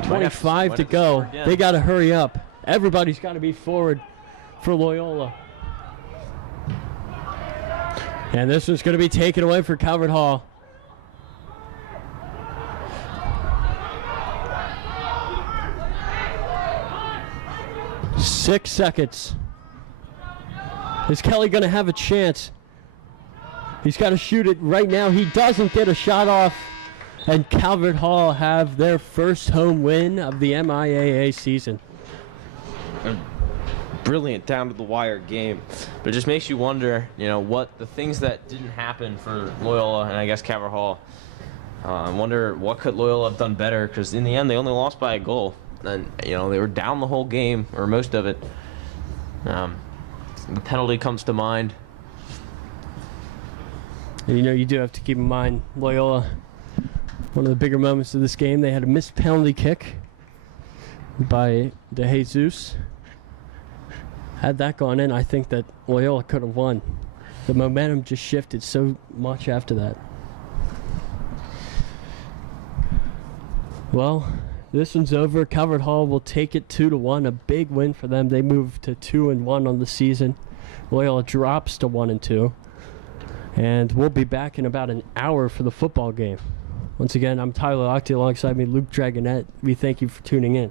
25 to go. They got to hurry up. Everybody's got to be forward for Loyola. And this one's going to be taken away for Calvert Hall. Six seconds. Is Kelly going to have a chance? He's got to shoot it right now. He doesn't get a shot off. And Calvert Hall have their first home win of the MIAA season. Brilliant down to the wire game, but it just makes you wonder, what the things that didn't happen for Loyola and I guess Calvert Hall. I wonder what could Loyola have done better, because in the end they only lost by a goal, and they were down the whole game or most of it. The penalty comes to mind. And you do have to keep in mind Loyola One of the bigger moments of this game, they had a missed penalty kick by De Jesus. Had that gone in, I think that Loyola could have won. The momentum just shifted so much after that. Well, this one's over. Calvert Hall will take it 2-1. A big win for them. They moved to 2-1 on the season. Loyola drops to 1-2. And we'll be back in about an hour for the football game. Once again, I'm Tyler Lochte, alongside me, Luke Dragonette. We thank you for tuning in.